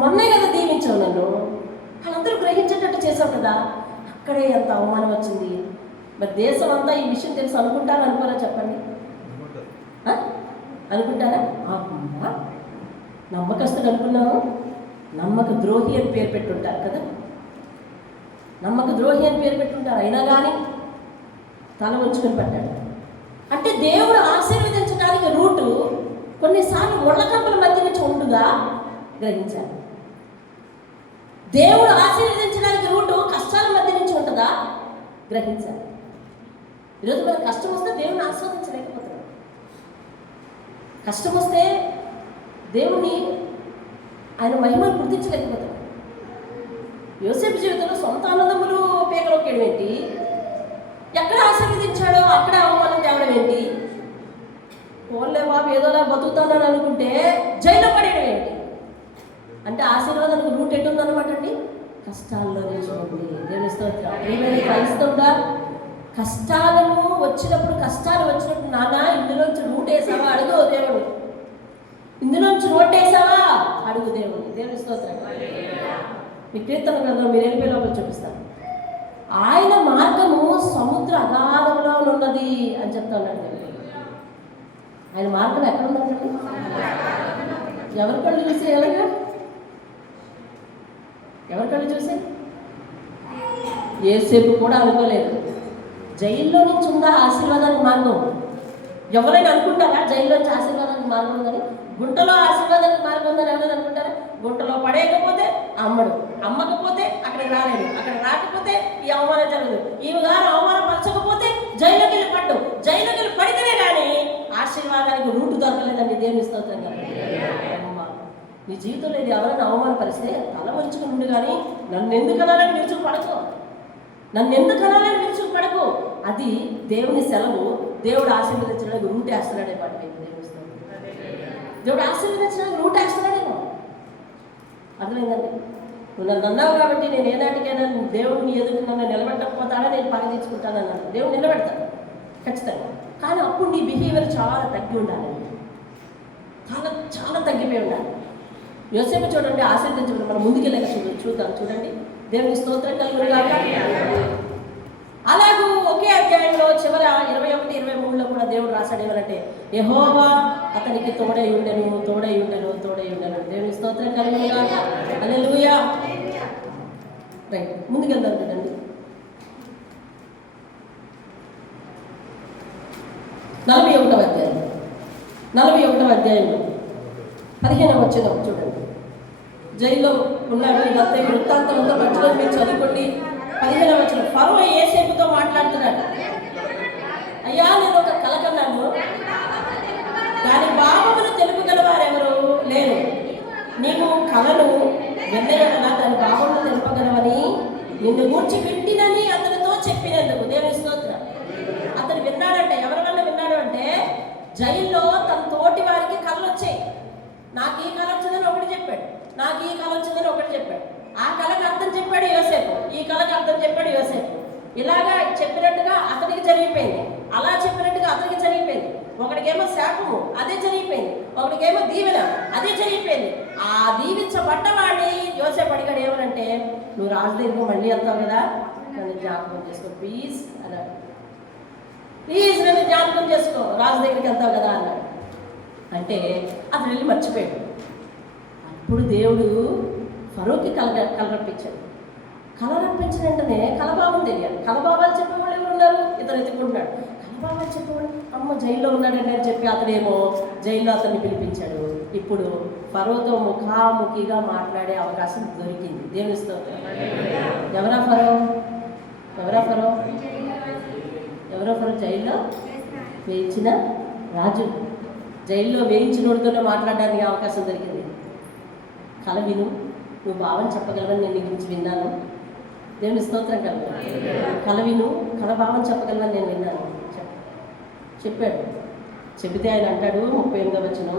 మొన్నే కదా దీవించావు నన్ను, వాళ్ళందరూ గ్రహించేటట్టు చేసావు కదా, అక్కడే ఎంత అవమానం వచ్చింది. మరి దేశం అంతా ఈ విషయం తెలుసు అనుకుంటారా అనుకోరా చెప్పండి? అనుకుంటారా? అమ్మా నమ్మకస్తుడు అనుకున్నాము, నమ్మక ద్రోహి అని పేరు పెట్టుంటారు కదా, నమ్మక ద్రోహి అని పేరు పెట్టుంటారు. అయినా కానీ తల ఉంచుకొని పట్టాడు. అంటే దేవుడు ఆశీర్వదించడానికి రూటు కొన్నిసార్లు ముళ్ళకంపల మధ్య నుంచి ఉంటుందా గ్రహించాలి. దేవుడు ఆశీర్వదించడానికి రూటు కష్టాల మధ్య నుంచి ఉంటుందా గ్రహించాలి. ఈరోజు మనకు కష్టం వస్తే దేవుని ఆస్వాదించలేకపోతున్నాం. కష్టం వస్తే దేవుణ్ణి ఆయన మహిమను గుర్తించలేకపోతున్నాం. యోసేపు జీవితంలో సొంత ఆనందములు పేకలోకేయడం ఏంటి, ఎక్కడ ఆశీర్వదించాడో అక్కడ అవమానం తేవడం ఏంటి, పోన్లే బాబు ఏదోలా బతుకుతానని అనుకుంటే జైల్లో పడేయడం ఏంటి. అంటే ఆశీర్వాదానికి రూట్ ఎటు ఉందన్నమాట అండి, కష్టాల్లో నుంచి ఉంది. దేవుని స్తోత్రం. ఏమైనా క్రైస్తవుడా, కష్టాలను వచ్చినప్పుడు నాన్న ఇందులోంచి రూట్ వేసావా అడుగు దేవుడు, ఇందులోంచి రోడ్ వేసావా అడుగు దేవుడు. దేవుని స్తోత్రం. మీ కీర్తన గ్రంథం మీరు వెళ్ళిపోయే లోపల చూపిస్తాను. ఆయన మార్గము సముద్ర అగాధంలో ఉన్నది అని చెప్తా ఉన్నాడు. ఆయన మార్గం ఎక్కడ ఉన్నదండి? ఎవరి కళ్ళు చూసి ఎలాగా, ఎవరి కళ్ళు చూసి? యేసేపు కూడా అనుకోలేదు జైల్లో నుంచి ఉందా ఆశీర్వాదానికి మార్గం. ఎవరైనా అనుకుంటారా జైల్లో నుంచి ఆశీర్వాదానికి మార్గం ఉందని? గుంటలో ఆశీర్వాదానికి మార్గం ఉందని ఎవరైనా అనుకుంటారా? గుంటలో పడేయకపోతే అమ్మడు, అమ్మకపోతే అక్కడికి రాలేదు, అక్కడ రాకపోతే ఈ అవమానం జరగదు, ఈమె గారు అవమానపరచకపోతే జైల్లోకి వెళ్ళి పడ్డు, జైల్లోకి వెళ్ళి పడితేనే కానీ ఆశీర్వాదానికి రూటు దొరకలేదండి. దేవుని స్తోత్రం. నీ జీవితంలో ఇది ఎవరైనా అవమానపరిస్తే తల వంచుకుని ఉండు, కానీ నన్ను ఎందుకు అనాలని విరుచుకు పడకు, నన్ను ఎందుకు అనాలని విరుచుకు పడకు. అది దేవుని సెలవు. దేవుడు ఆశీర్వదించడానికి రూట్ వేస్తున్నాడే పాటు దేవుని స్తోత్రం. దేవుడు ఆశీర్వదించడానికి రూట్ వేస్తున్నాడేమో. అర్థమైందండి? నువ్వు నన్ను అన్నావు కాబట్టి నేను ఏనాటికైనా దేవుడిని ఎదురు నన్ను నిలబెట్టకపోతాడా, నేను పగ తెచ్చుకుంటానన్నాను. దేవుడు నిలబెడతాను ఖచ్చితంగా. కానీ అప్పుడు నీ బిహేవియర్ చాలా తగ్గి ఉండాలి, చాలా చాలా తగ్గిపోయి ఉండాలి. యోసేపు చూడండి ఆశీర్వదించబడి మనం ముందుకెళ్ళాక చూద్దాం. చూడండి దేవుని స్తోత్రం కలుగును గాక. అలాగూ ఒకే అధ్యాయంలో చివర 21, 23లో కూడా దేవుడు రాశాడు ఏమనంటే, యెహోవా అతనికి తోడై ఉండెను. దేవుని స్తోత్రం కలుగును గాక. హల్లెలూయా. రైట్, ముందుకెళ్దాం. చూడండి 41వ అధ్యాయంలో 15వ వచనం చూడండి. జైల్లో ఉన్నాడు, ఇదంతా వృత్తాంతం అంతా మధ్యలో మీరు చదువుకోండి. 15వ వచనం, ఫరో యోసేపుతో మాట్లాడుతున్నాడు. అయ్యా నేను ఒక కల కన్నాను, దాని భావమును తెలుపగలవారెవరు లేరు. నీవు కలను విన్నయడలా దాని భావమును తెలుపగలవని నిన్ను గూర్చి వింటినని అతనితో చెప్పినందుకు. దేవుని స్తోత్రం. అతను విన్నాడంటే ఎవరి వల్ల విన్నాడు అంటే, జైల్లో తన తోటి వారికి కళ్ళు వచ్చాయి. నాకు ఈ కళ వచ్చిందని ఒకటి చెప్పాడు, నాకు ఈ కళ వచ్చిందని ఒకటి చెప్పాడు. ఆ కళకు అర్థం చెప్పాడు యోసేపు, ఈ కళకు అర్థం చెప్పాడు యోసేపు. ఇలాగా చెప్పినట్టుగా అతనికి జరిగిపోయింది, అలా చెప్పినట్టుగా అతనికి జరిగిపోయింది. ఒకడికేమో శాపము, అదే జరిగిపోయింది. ఒకడికేమో దీవెన, అదే జరిగిపోయింది. ఆ దీవించబడ్డవాడిని యోసేపు అడిగాడు ఏమనంటే, నువ్వు రాజు దగ్గరకు మళ్ళీ వెళ్తావు కదా, నన్ను జ్ఞాపకం చేసుకో ప్లీజ్ అన్నాడు. ప్లీజ్ నన్ను జ్ఞాపకం చేసుకో, రాజు దగ్గరికి వెళ్తావు కదా అన్నాడు. అంటే అతను వెళ్ళి మర్చిపోయాడు. అప్పుడు దేవుడు ఫరోకి కలరప్పించాడు. కలరప్పించిన వెంటనే కలభావం తెలియాలి. కలభావాలు చెప్పేవాళ్ళు ఎవరు ఉన్నారు? ఇతను ఎత్తుకుంటున్నాడు. కలభావాలు చెప్పేవాళ్ళు అమ్మ జైల్లో ఉన్నాడండి అని చెప్పి అతనేమో జైల్లో అతన్ని పిలిపించాడు. ఇప్పుడు ఫరోతో ముఖాముఖిగా మాట్లాడే అవకాశం దొరికింది. దేవుని స్తోత్రం. ఎవరా ఫరో? జైల్లో వేయించిన రాజు. జైల్లో వేయించినోడితోనే మాట్లాడడానికి అవకాశం దొరికింది. కల విను, నువ్వు భావం చెప్పగలవని నేను నీ గురించి విన్నాను. దేవుని స్తోత్రం కలుగు. కల విను, కల భావం చెప్పగలవని నేను విన్నాను చెప్పాడు. చెబితే ఆయన అంటాడు 38వ వచనం,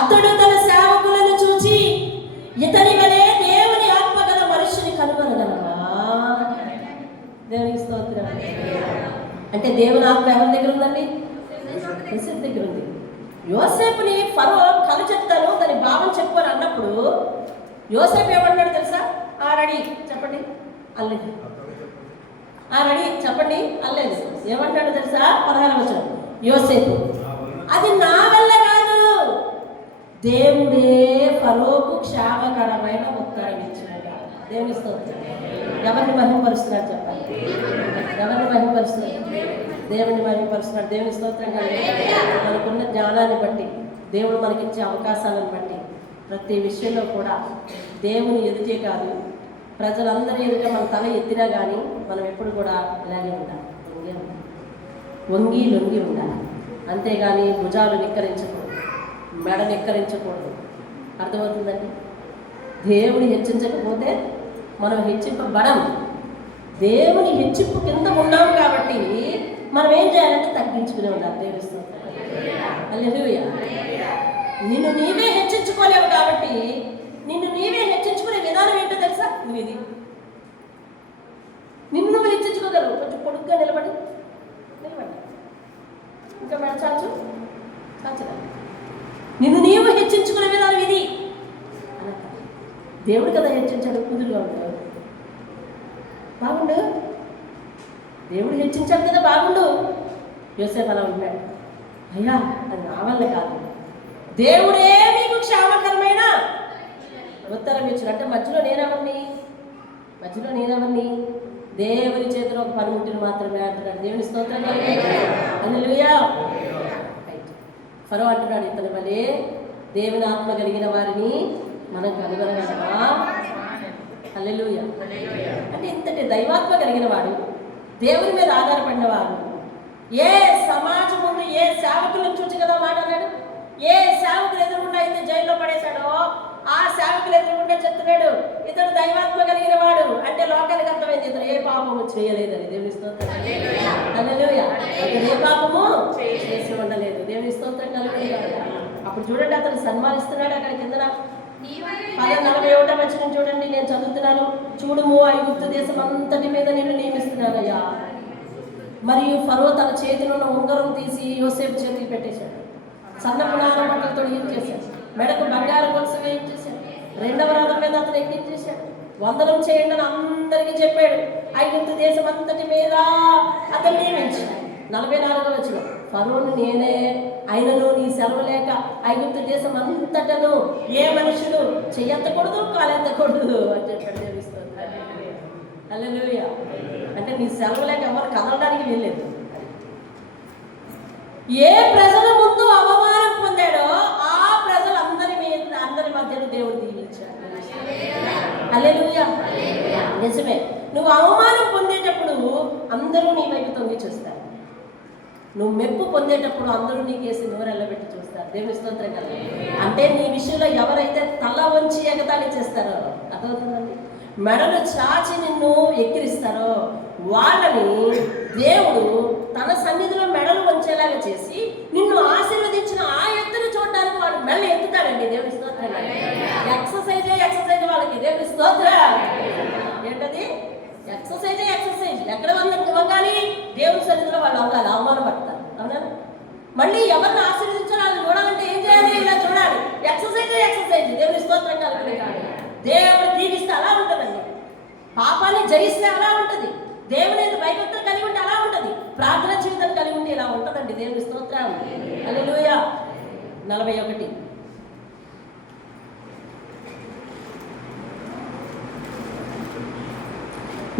అతడు తన సేవకులను చూచి ఇతని వలె దేవుని ఆత్మగల మనుషుని కనుగొనగలవా? దేవునికి స్తోత్రం. అంటే దేవుని ఆత్మ ఎవరి దగ్గర ఉందండి? యోసేపు దగ్గర ఉంది. యోసేపుని ఫరో కల చెప్తాను దాని భావం చెప్పు అని అన్నప్పుడు యోసేపు ఏమన్నాడు తెలుసా? రెడీ చెప్పండి. రెడీ చెప్పండి అనలేదు. ఏమంటాడు తెలుసా? 16వ వచనం యోసేపు, అది నా వల్ల కాదు, దేవుడే ఫరోకు క్షేమకరమైన ఉత్తరం ఇచ్చినగా. దేవుని స్తోత్రం. ఎవరిని మహిమపరుస్తున్నాడు చెప్పండి? ఎవరిని మహిమపరుస్తున్నాడు? దేవుని మహిమపరుస్తున్నాడు. దేవుని స్తోత్రం. మనకున్న జ్ఞానాన్ని బట్టి, దేవుడు మనకిచ్చే అవకాశాలను బట్టి ప్రతి విషయంలో కూడా దేవుని ఎదుటే కాదు, ప్రజలందరి ఎదుట మన తల ఎత్తినా కానీ మనం ఎప్పుడు కూడా ఇలాగే ఉండాలి, వంగి లొంగి ఉండాలి. అంతేగాని భుజాలు నిక్కరించకూడదు, మెడ నిక్కరించకూడదు. అర్థమవుతుందండి? దేవుని హెచ్చించకపోతే మనం హెచ్చింపబడం. దేవుని హెచ్చింపు కింద ఉన్నాము కాబట్టి మనం ఏం చేయాలంటే తగ్గించుకునే ఉండాలి. దేవుని స్తోత్రం. హల్లెలూయా. నిన్ను నీవే హెచ్చించుకోలేవు కాబట్టి నిన్ను నీవే హెచ్చించుకునే విధానం ఏంటో తెలుసా? నువ్వు ఇది నిన్ను నువ్వు హెచ్చించుకోగలవు. కొంచెం పొడుగ్గా నిలబడి ఇంకా మెడచాల్చు చాచదా. నిన్ను నీవు హెచ్చించుకునే విధానం ఇది. దేవుడు కదా హెచ్చించాడు, కుదురుగా ఉంటాడు, బాగుండు. దేవుడు హెచ్చించాడు కదా, బాగుండు. యోసేపు అలా ఉంటాడు. అయ్యా అది నా వల్ల కాదు, దేవుడే మీకు క్షేమకరమైన ఉత్తరం ఇచ్చాడు. అంటే మధ్యలో నేనెవరిని? దేవుని చేతిలో ఒక పనిముట్టిని మాత్రమే అంటున్నాడు. దేవుని స్తోత్రం. హల్లెలూయా. ఫరో అంటున్నాడు, ఇతని వలే దేవుని ఆత్మ కలిగిన వారిని మనం కనుగొనగలమా? హల్లెలూయా. అంటే ఇంతటి దైవాత్మ కలిగిన వాడు, దేవుని మీద ఆధారపడిన వాడు, ఏ సమాజం ముందు ఏ సేవకులను చూచి కదా మాట అన్నాడు. ఏ సేవకులు ఎదురుకుండా అయితే జైల్లో పడేశాడో ఆ సేవకులు ఎదురుకుండా చెప్తున్నాడు ఇతడు దైవాత్మ కలిగిన వాడు. అంటే లోకానికి అర్థమైంది ఇతను ఏ పాపము చేయలేదని. దేవుని స్తోత్రం. హల్లెలూయా. ఇతను ఏ పాపము చేసి ఉండలేదు. దేవుని స్తోత్రం కలుగుతుంది. అప్పుడు చూడండి, అతను సన్మానిస్తున్నాడు. అక్కడ కింద 41వ వచనం చూడండి, నేను చదువుతున్నాను. చూడుము, ఐగుప్తు దేశం అంతటి మీద నేను నియమిస్తున్నానయ్యా. మరియు ఫరో తన చేతిలో ఉన్న ఉంగరం తీసి యోసేపు చేతికి పెట్టేశాడు. సన్నపు నార బట్టలతో చేశాడు. మెడకు బంగారు గొలుసు వేయించేశాడు. 2వ రథం మీద అతను ఎక్కించేశాడు. వందనం చేయండి అని అందరికీ చెప్పాడు. ఐగుప్తు దేశం అంతటి మీద అతను నియమించాడు. 44వ వచనం, ఫరోను నేనే అయినను నీ సెలవు లేక ఐగుప్తు దేశం అంతటను ఏ మనుషులు చెయ్యెత్తకూడదు, కాలెత్తకూడదు అని చెప్పాడు. హల్లెలూయా. అంటే నీ సెలవు లేక ఎవరు కదలడానికి వెళ్ళలేదు. ఏ ప్రజల ముందు అవమానం పొందాడో ఆ ప్రజలందరి మీద అందరి మధ్యలో దేవుడు దీవించాడు. హల్లెలూయా. నిజమే. నువ్వు అవమానం పొందేటప్పుడు అందరూ నీ వైపు తొంగి చూస్తారు. నువ్వు మెప్పు పొందేటప్పుడు అందరూ నీకేసి నోరెళ్ళబెట్టి చూస్తారు. దేవుని స్తోత్రం కదా. అంటే నీ విషయంలో ఎవరైతే తల వంచి ఎగతాళి చేస్తారో, అర్థమవుతుందండి, మెడలు చాచి నిన్ను ఎక్కిరిస్తారో వాళ్ళని దేవుడు తన సన్నిధిలో మెడలు వంచేలాగా చేసి నిన్ను ఆశీర్వదించిన ఆ ఎత్తును చూడడానికి వాడు మెడలు ఎత్తుతాడండి. దేవుని స్తోత్రం. ఎక్సర్సైజ్ వాళ్ళకి. దేవుని స్తోత్రం. ఏంటది? ఎక్సర్సైజ్. ఎక్కడ వంగాలి? దేవుని సన్నిధిలో వాళ్ళు వంగాలి, అవమానపడతారు. అవునా? మళ్ళీ ఎవరిని ఆశీర్వదించాలో అది చూడాలంటే ఏం చేయాలి? ఇలా చూడాలి. ఎక్సర్సైజ్. దేవుని స్తోత్రం కలుగుతుంది. దేవుడు దీవిస్తే అలా ఉంటుందండి. పాపాన్ని జయిస్తే అలా ఉంటుంది. దేవుని భయభక్తులు కలిగి ఉంటే అలా ఉంటుంది. ప్రార్థన జీవితం కలిగి ఉంటే ఇలా ఉంటుందండి. దేవుని స్తోత్రం. హల్లెలూయా.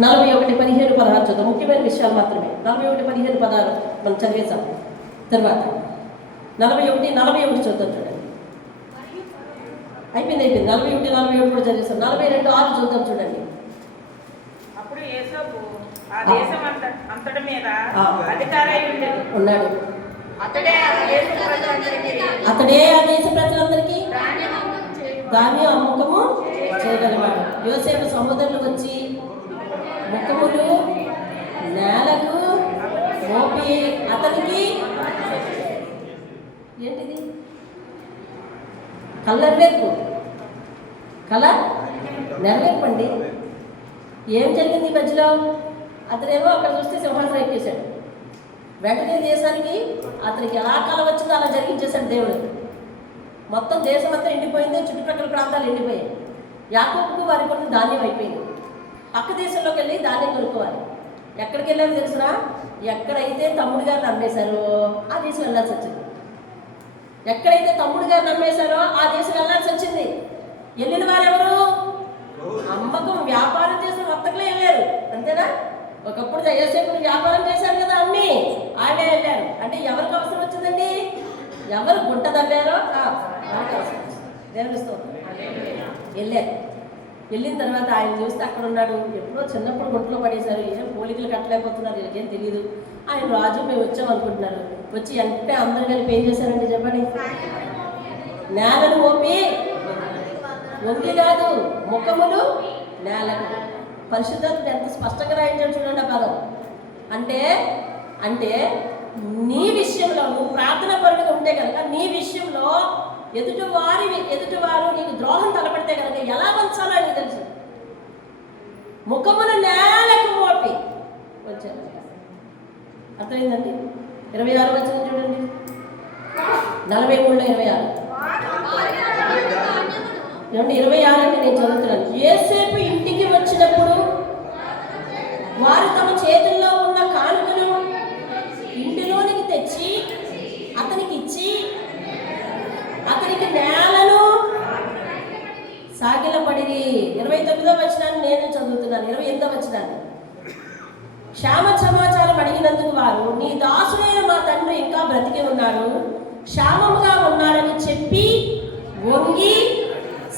41 15-16 చూద్దాం. ముఖ్యమైన విషయాలు మాత్రమే. 41-15-16 మనం చదివేశాం. తర్వాత 41 చూద్దాం. చూడండి, అయిపోయింది. 41 కూడా చదివేశాం. 42-6 చూద్దాం. చూడండి. అప్పుడు యోసేపు ఆ దేశం అంతటి మీద అధికారి ఉన్నాడు. అతడే ఆ దేశ ప్రజలందరికీ ధాన్యం అమ్మకము చేయగలిగాడు. యోసేపు సహోదరులు వచ్చి ముఖములు నేలకు మోపి అతనికి ఏంటిది? నెరవేర్పండి. ఏం జరిగింది ఈ మధ్యలో? అతనేమో అక్కడ చూస్తే సింహాసనం ఎక్కేశాడు. వెంటనే దేశానికి అతనికి ఎలా కాలం వచ్చిందో అలా జరిగించేశాడు దేవుడు. మొత్తం దేశం అంతా ఎండిపోయింది, చుట్టుపక్కల ప్రాంతాలు ఎండిపోయాయి. యాకోబుకు వారి కొన్ని ధాన్యం అయిపోయింది. పక్క దేశంలోకి వెళ్ళి ధాన్యం కొనుక్కోవాలి. ఎక్కడికి వెళ్ళారు తెలుసునా? ఎక్కడైతే తమ్ముడు గారు నమ్మేశారో ఆ దేశం వెళ్ళాల్సి వచ్చింది. ఎక్కడైతే తమ్ముడు గారు నమ్మేశారో ఆ దేశం వెళ్ళాల్సి వచ్చింది. వెళ్ళిన వారు ఎవరు? అమ్మకం వ్యాపారం చేసిన వర్తకులే వెళ్ళారు, అంతేనా? ఒకప్పుడు యోసేపు వ్యాపారం చేశారు కదా అమ్మి, ఆయనే వెళ్ళారు. అంటే ఎవరికి అవసరం వచ్చిందండి? ఎవరు గుంట తవ్వారో వాళ్ళకి అవసరం వచ్చింది. దేవుని స్తోత్రం. వెళ్ళారు. వెళ్ళిన తర్వాత ఆయన చూస్తే అక్కడ ఉన్నాడు. ఎప్పుడో చిన్నప్పుడు గుంటలో పడేశారు, ఏం పోలికలు కట్టలేకపోతున్నారు, వీళ్ళకేం తెలియదు. ఆయన రాజు మేము వచ్చామనుకుంటున్నారు. వచ్చి అంటే అందరు కలిపి ఏం చేశారండి చెప్పండి? నేలను మోపి వంగి కాదు, ముఖములు నేలకు. పరిశుద్ధత ఎంత స్పష్టంగా రాయించాడు చూడండి ఆ పదం. అంటే అంటే నీ విషయంలో నువ్వు ప్రార్థన పరుడుగా ఉంటే కనుక నీ విషయంలో ఎదుటివారు నీకు ద్రోహం తలపడితే కనుక ఎలా వంచాలో నీకు తెలుసు. ముఖమును నేలకు మోపి వచ్చారు. అర్థమైందండి? 26 వచ్చిన చూడండి, 43:26. 26 అంటే నేను చదువుతున్నాను. యోసేపు ఇంటికి వచ్చినప్పుడు వారు తమ చేతుల్లో ఉన్న కానుకను ఇంటిలోనికి తెచ్చి అతనికి ఇచ్చి అతనికి నేలను సాగిలపడిరి. 29వ వచనాన్ని నేను చదువుతున్నాను. 28వ వచనాన్ని. క్షేమ సమాచారం అడిగినందుకు వారు, నీ దాసుడైన మా తండ్రి ఇంకా బ్రతికి ఉన్నాడు, క్షేమముగా ఉన్నాడని చెప్పి వంగి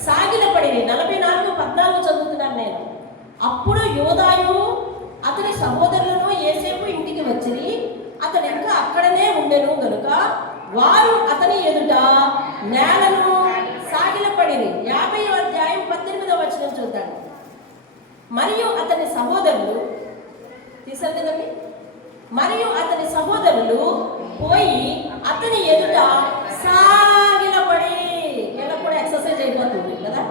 సాగిలపడిరి. 44:14 చదువుతున్నాను నేను. అప్పుడు యోదాయు అతని సహోదరులను యోసేపు ఇంటికి వచ్చిరి, అతను ఇంకా అక్కడనే ఉండెను గనుక వారు అతని ఎదుట నేలను సాగిలపడిరి. 50వ అధ్యాయం 18వ వచనం చూద్దాం. మరియు అతని సహోదరులు తీసారు కదండి. మరియు అతని సహోదరులు పోయి అతని ఎదుట సాగిలపడి. ఇలా కూడా ఎక్సర్సైజ్ అయిపోతుంది కదా,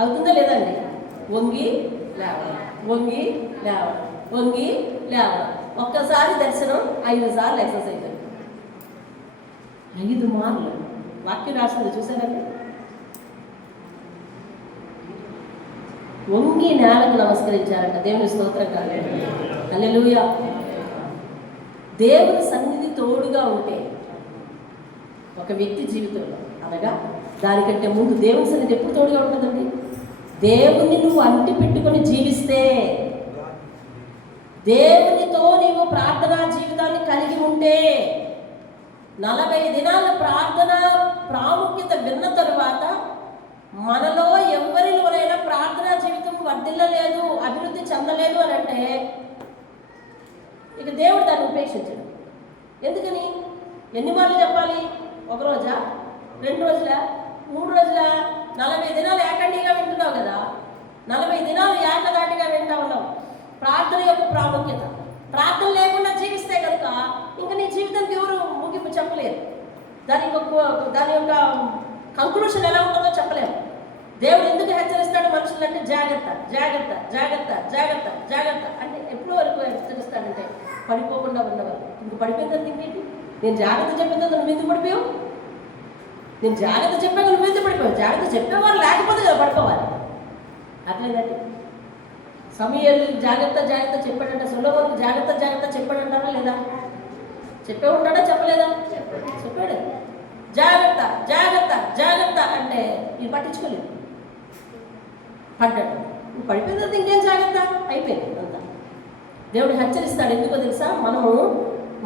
అవుతుందా లేదండి? వంగి లేవడం, వంగి లేవడం, వంగి లేవడం. ఒక్కసారి దర్శనం 5 సార్లు ఎక్సర్సైజ్. 5 మార్లు వాక్యం రాసింది చూసారండి. వంగి నేలకు నమస్కరించారంట. దేవుని స్తోత్రం కాదు. హల్లెలూయా. దేవుని సన్నిధి తోడుగా ఉంటే ఒక వ్యక్తి జీవితంలో, అనగా దానికంటే ముందు దేవుని సన్నిధి ఎప్పుడు తోడుగా ఉంటుందండి? దేవుణ్ణి నువ్వు అంటి పెట్టుకొని జీవిస్తే, దేవునితో నీవు ప్రార్థనా జీవితాన్ని కలిగి ఉంటే, 40 దినాల ప్రార్థన ప్రాముఖ్యత విన్న తరువాత మనలో ఎవరిలోనైనా ప్రార్థనా జీవితం వర్ధిల్లలేదు, అభివృద్ధి చెందలేదు అని అంటే ఇక దేవుడు దాన్ని ఉపేక్షించడు. ఎందుకని? ఎన్ని మార్లు చెప్పాలి? 1 రోజా, 2 రోజులా, 3 రోజులా? 40 దినాలు ఏకండిగా వింటున్నావు కదా, 40 దినాలు ఏకదాటిగా వింటా ఉన్నావు. ప్రార్థన యొక్క ప్రాముఖ్యత. ప్రార్థన లేకుండా జీవిస్తే కనుక ఇంకా నీ జీవితానికి ఎవరు ముగింపు చెప్పలేరు. దాని యొక్క కంక్లూషన్ ఎలా ఉంటుందో చెప్పలేము. దేవుడు ఎందుకు హెచ్చరిస్తాడు మనుషులంటే జాగ్రత్త జాగ్రత్త జాగ్రత్త జాగ్రత్త జాగ్రత్త అంటే ఎప్పుడు వరకు హెచ్చరిస్తాడంటే పడిపోకుండా ఉన్నవారు. ఇంక పడిపోయిందని ఇంకేంటి? నేను జాగ్రత్త చెప్పిన నువ్వు ఎందుకు పడిపోయావు? నేను జాగ్రత్త చెప్పాక నువ్వు ఎందుకు పడిపోయావు? జాగ్రత్త చెప్పేవారు లేకపోతే కదా పడిపోవాలి. అట్లేదండి. సమూయేలు జాగ్రత్త జాగ్రత్త చెప్పాడంట, సొలొమోనుకు జాగ్రత్త జాగ్రత్త చెప్పాడంటారా లేదా? చెప్పే ఉంటాడా చెప్పలేదా? చెప్పాడు. జాగ్రత్త జాగ్రత్త జాగ్రత్త అంటే ఇది పట్టించుకోలేదు, పడ్డాడు. నువ్వు పడిపోయిన తర్వాత ఇంకేం జాగ్రత్త? అయిపోయింది అంతా. దేవుడు హెచ్చరిస్తాడు. ఎందుకో తెలుసా?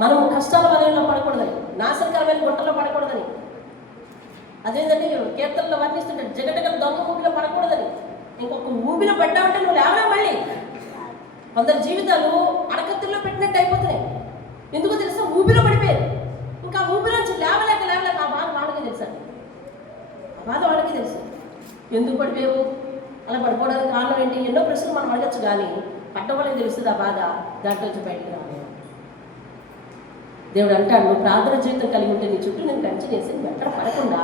మనము కష్టాల వలయంలో పడకూడదని, నాశనకరమైన గుట్టలో పడకూడదని. అదేంటంటే కీర్తనలో వర్ణిస్తుంటాడు, జగటగల దొంగ ఊపిలో పడకూడదని. ఇంకొక ఊపిలో పడ్డావంటే నువ్వు లేవరా మళ్ళీ. కొందరు జీవితాలు అడకత్తుల్లో పెట్టినట్టు అయిపోతున్నాయి. ఎందుకో తెలుసా? ఊపిలో పడిపోయారు. ఇంకా ఊపిలో నుంచి లేవలేక ఆ బాధ వాడికి తెలుసండి. ఆ బాధ వాడికి తెలుసు. ఎందుకు పడిపోయావు? అలా పడిపోవడానికి కారణం ఏంటి? ఎన్నో ప్రశ్నలు మనం అడగచ్చు, కానీ పడ్డవాళ్ళకి తెలుస్తుంది ఆ బాధ. దాంట్లో నుంచి బయటికి రావాలి. దేవుడు అంటాడు, నువ్వు ప్రార్థన జీవితం కలిగి ఉంటే నీ చుట్టూ నేను కంచి చేసి వెంటనే పడకుండా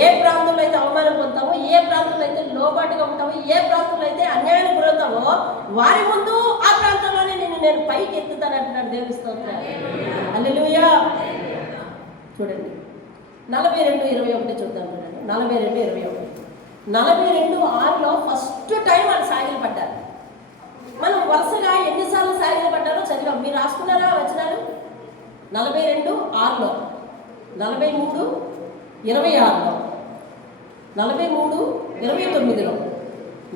ఏ ప్రాంతంలో అయితే అవమానం పొందుతావో, ఏ ప్రాంతంలో అయితే లోబాటుగా ఉంటావో, ఏ ప్రాంతంలో అయితే అన్యాయానికి గురవుతావో వారి ముందు ఆ ప్రాంతంలోనే నేను పైకి ఎత్తుతాను అంటున్నాడు. దేవుని స్తోత్రం. హల్లెలూయా. చూడండి 42:21 చూద్దాం. చూడండి 42:21. 42:6లో ఫస్ట్ టైం వాళ్ళు సాగిలు పడ్డారు. మనం వరుసగా ఎన్నిసార్లు సాగిలపడ్డారో చదివాం. మీరు రాసుకున్నారా వచనాలు? 42:6లో, 43:26లో, 43:29లో,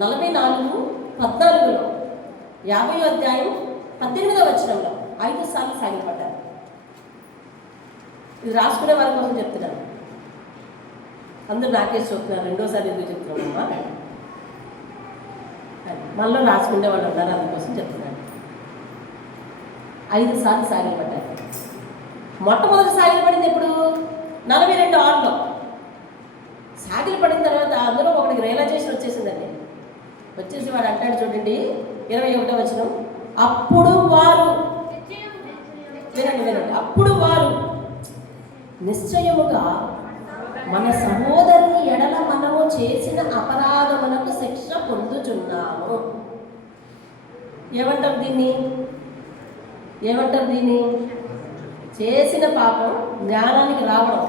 44:14లో, 50వ అధ్యాయం 18వ వచనంలో 5 సార్లు సాగిలపడ్డారు. ఇది రాసుకునే వారి కోసం చెప్తున్నాను. అందరూ నాకేసి చూస్తున్నారు, రెండోసారి ఎందుకు చెప్తున్నామమ్మా? మళ్ళీ రాసుకునే వాళ్ళు ఉన్నారు, అందుకోసం చెప్తున్నాను. 5 సార్లు సాగిలపడ్డారు. మొట్టమొదటి సాగిలపడింది ఎప్పుడు? 42:6లో. సాగిలు పడిన తర్వాత అందులో ఒకటికి రియలైజేషన్ వచ్చేసిందండి. వచ్చేసి వాడు అంటాడు చూడండి, 21వ వచనం, అప్పుడు వారు, వినండి, అప్పుడు వారు నిశ్చయముగా మన సహోదరుని ఎడల మనము చేసిన అపరాధములకు శిక్ష పొందుచున్నాము. ఏమంటారు దీన్ని? చేసిన పాపం జ్ఞానానికి రావడం.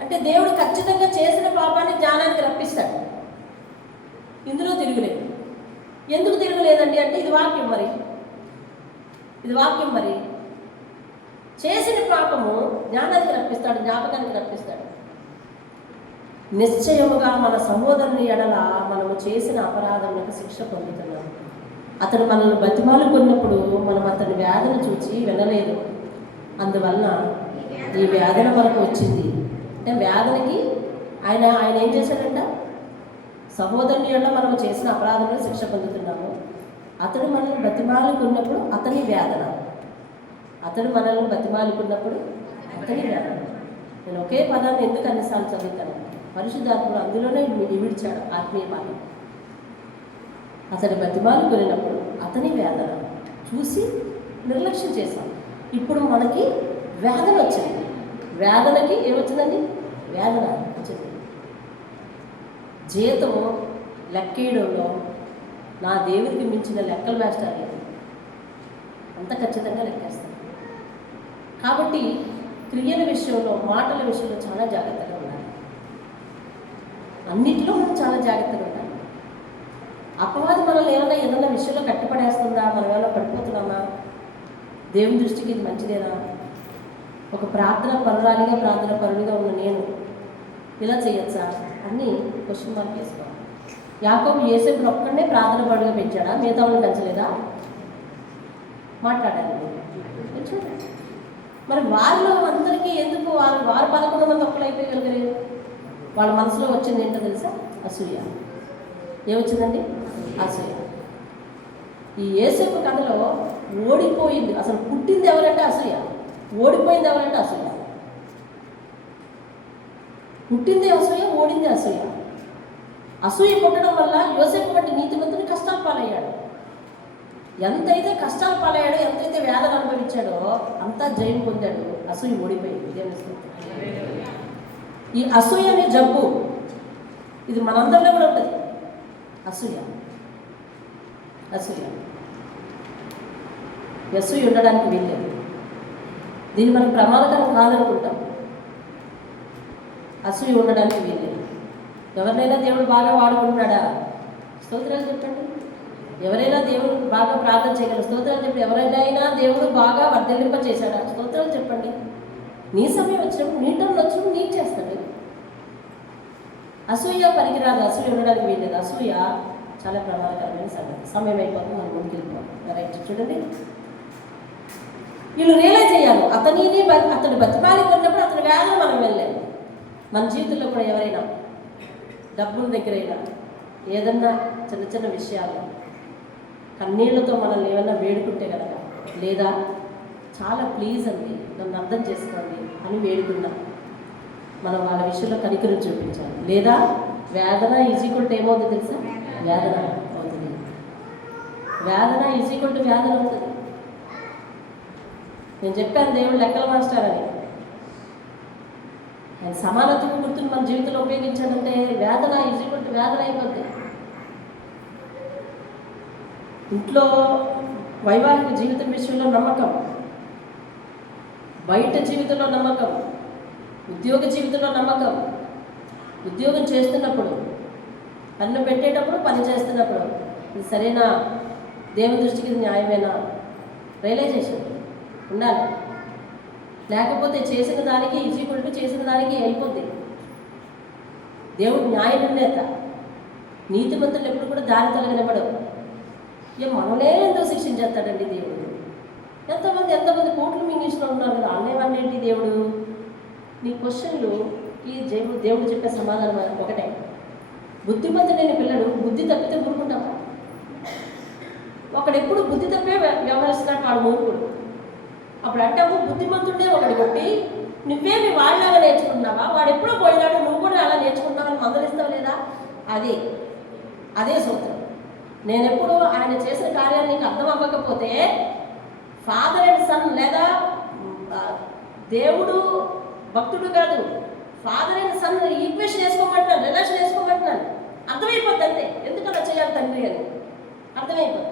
అంటే దేవుడు ఖచ్చితంగా చేసిన పాపాన్ని జ్ఞానానికి రప్పిస్తాడు. ఇందులో తిరుగులేదు. ఎందుకు తిరుగులేదండి అంటే ఇది వాక్యం మరి. చేసిన పాపము జ్ఞానానికి రప్పిస్తాడు, జ్ఞాపకానికి రప్పిస్తాడు. నిశ్చయముగా మన సహోదరుని ఎడల మనము చేసిన అపరాధములకు శిక్ష పొందుతున్నాము. అతను మనల్ని బతిమాలు కొన్నప్పుడు మనం అతని వ్యాధిని చూచి వినలేదు, అందువలన ఈ వ్యాధుల వరకు వచ్చింది. అంటే వ్యాధులకి ఆయన ఏం చేశాడంట? సహోదరుని ఎడల మనము చేసిన అపరాధములకు శిక్ష పొందుతున్నాము. అతడు మనల్ని బతిమాలుకున్నప్పుడు అతని వేదన. నేను ఒకే పదాన్ని ఎందుకు అన్నిసార్లు చదువుతాను? పరిశుద్ధాత్ముడు అందులోనే విడిచాడు ఆత్మీయ పాఠం. అతని బతిమాలుకున్నప్పుడు అతని వేదన చూసి నిర్లక్ష్యం చేశాం. ఇప్పుడు మనకి వేదన వచ్చింది. వేదనకి ఏమొచ్చిందండి? వేదన వచ్చింది. జీతము లెక్కేయడంలో నా దేవుడికి మించిన లెక్కలు మాస్టర్ లేదు, అంత ఖచ్చితంగా లెక్కేస్తాను. కాబట్టి క్రియల విషయంలో, మాటల విషయంలో చాలా జాగ్రత్తగా ఉండాలి. అన్నిటిలో మనం చాలా జాగ్రత్తగా ఉండాలి. అపవాది మనల్ని ఏదైనా విషయంలో కట్టుపడేస్తుందా? మనం ఏమైనా పడిపోతున్నామా? దేవుని దృష్టికి ఇది మంచిదేనా? ఒక ప్రార్థన పరుడిగా ఉన్న నేను ఇలా చేయొచ్చా అన్నీ క్వశ్చన్ మార్క్ వేసుకోవాలి. యాకోబు యోసేపుని ఒక్కడే ప్రార్థన పరుడిగా పెంచాడా? మిగతా వాళ్ళని పెంచలేదా? మాట్లాడాలి. మరి వారిలో అందరికీ ఎందుకు వారు 11 మంది ఒక్కలు అయిపోయగలిగారు? వాళ్ళ మనసులో వచ్చింది ఏంటో తెలుసా? అసూయ. ఏమొచ్చిందండి? అసూయ. ఈ యోసేపు కథలో ఓడిపోయింది, అసలు పుట్టింది ఎవరంటే అసూయ, ఓడిపోయింది ఎవరంటే అసూయ. పుట్టింది అసూయ, ఓడింది అసూయ. అసూయ పుట్టడం వల్ల యోసేపు వంటి నీతిమంతుని కష్టాలు పాలయ్యాడు. ఎంతైతే కష్టాలు పాలయ్యాడో, ఎంతైతే వేదన అనుభవించాడో అంతా జయం పొందాడు. అసూయ ఓడిపోయింది. ఈ అసూయ అనే జబ్బు ఇది మనందరిలో కూడా ఉంటుంది. అసూయ ఉండడానికి వీల్లేదు. దీన్ని మనం ప్రమాదకరం కాదనుకుంటాం. అసూయ ఉండడానికి వీల్లేదు. ఎవరినైనా దేవుడు బాగా వాడుకుంటున్నాడా? స్తోత్రాలు చెప్పండి. ఎవరైనా దేవుడు బాగా ప్రార్థన చేయగలరు? స్తోత్రాలు చెప్పండి. ఎవరైనా దేవుడు బాగా వర్ధలింప చేశాడా? స్తోత్రాలు చెప్పండి. నీ సమయం వచ్చినప్పుడు, నీ టైంలో వచ్చినప్పుడు నీకు చేస్తాడు. అసూయ పనికిరాదు, అసూయ ఉండడానికి వీల్లేదు. అసూయ చాలా ప్రమాదకరమైన సంగతి. సమయం అయిపోతుంది, మనం ముందుకెళ్ళిపోవాలి. రైట్, చూడండి. వీళ్ళు రియలైజ్ అయ్యారు, అతడు బతిమాలి కొన్నప్పుడు అతని వేదన మనం వెళ్ళాము. మన జీవితంలో కూడా ఎవరైనా డబ్బుల దగ్గరైనా ఏదన్నా చిన్న విషయాలు కన్నీళ్లతో మనల్ని ఏమన్నా వేడుకుంటే కనుక, లేదా చాలా ప్లీజ్ అండి నన్ను అర్థం చేసుకోండి అని వేడుకున్నా, మనం వాళ్ళ విషయంలో కనికరం చూపించాలి. లేదా వేదన ఈజీక్వల్ టు ఏమవుతుంది తెలుసా? వేదన అవుతుంది. వేదన ఈజీక్వల్ టు వేదన అవుతుంది. నేను చెప్పాను దేవుడు లెక్కల మాస్టర్ అని. ఆయన సమానత్వం గుర్తుని మన జీవితంలో ఉపయోగించాడంటే వేదన ఈజీక్వల్ టు వేదన అయిపోతుంది. ఇంట్లో వైవాహిక జీవితం విషయంలో నమ్మకం, బయట జీవితంలో నమ్మకం, ఉద్యోగ జీవితంలో నమ్మకం. ఉద్యోగం చేస్తున్నప్పుడు, పన్ను పెట్టేటప్పుడు, పని చేస్తున్నప్పుడు ఇది సరైన దేవుని దృష్టికి ఇది న్యాయమైన రియలైజేషన్ ఉండాలి. లేకపోతే చేసిన దానికి ఈజీకుడు చేసిన దానికి అయిపోద్ది. దేవుడు న్యాయ నిర్ణేత. నీతిమంతులు ఎప్పుడు కూడా దారి తొలగనివ్వడం. మనమే ఎందుకు శిక్షించేస్తాడండి దేవుడు? ఎంతమంది కోట్లు మింగించిన ఉన్నారు కదా, అన్నేమన్నేంటి దేవుడు? నీ క్వశ్చన్లు ఈ దేవుడు చెప్పే సమాధానం ఒకటే. బుద్ధిమంతుడైన పిల్లడు బుద్ధి తప్పితే ఊరుకుంటావా? ఒకడెప్పుడు బుద్ధి తప్పే వ్యవహరిస్తున్నాడు, వాడు మూర్ఖుడు. అప్పుడు అంటావు బుద్ధిమంతుడే ఒకటి కొట్టి నువ్వేమి వాళ్ళలాగా నేర్చుకుంటున్నావా? వాడు ఎప్పుడో పోయినాడు, నువ్వు కూడా అలా నేర్చుకుంటావని మందలిస్తావు లేదా? అదే సూత్రం. నేనెప్పుడు ఆయన చేసిన కార్యాలు నీకు అర్థం అవ్వకపోతే ఫాదర్ అండ్ సన్, లేదా దేవుడు భక్తుడు కాదు, ఫాదర్ అండ్ సన్ ఈక్వేషన్ వేసుకోమంటున్నాను, రిలేషన్ వేసుకోమంటున్నాను. అర్థమైపోద్ది అంతే, ఎందుకు అలా చేయాలి తండ్రి అని అర్థమైపోతుంది.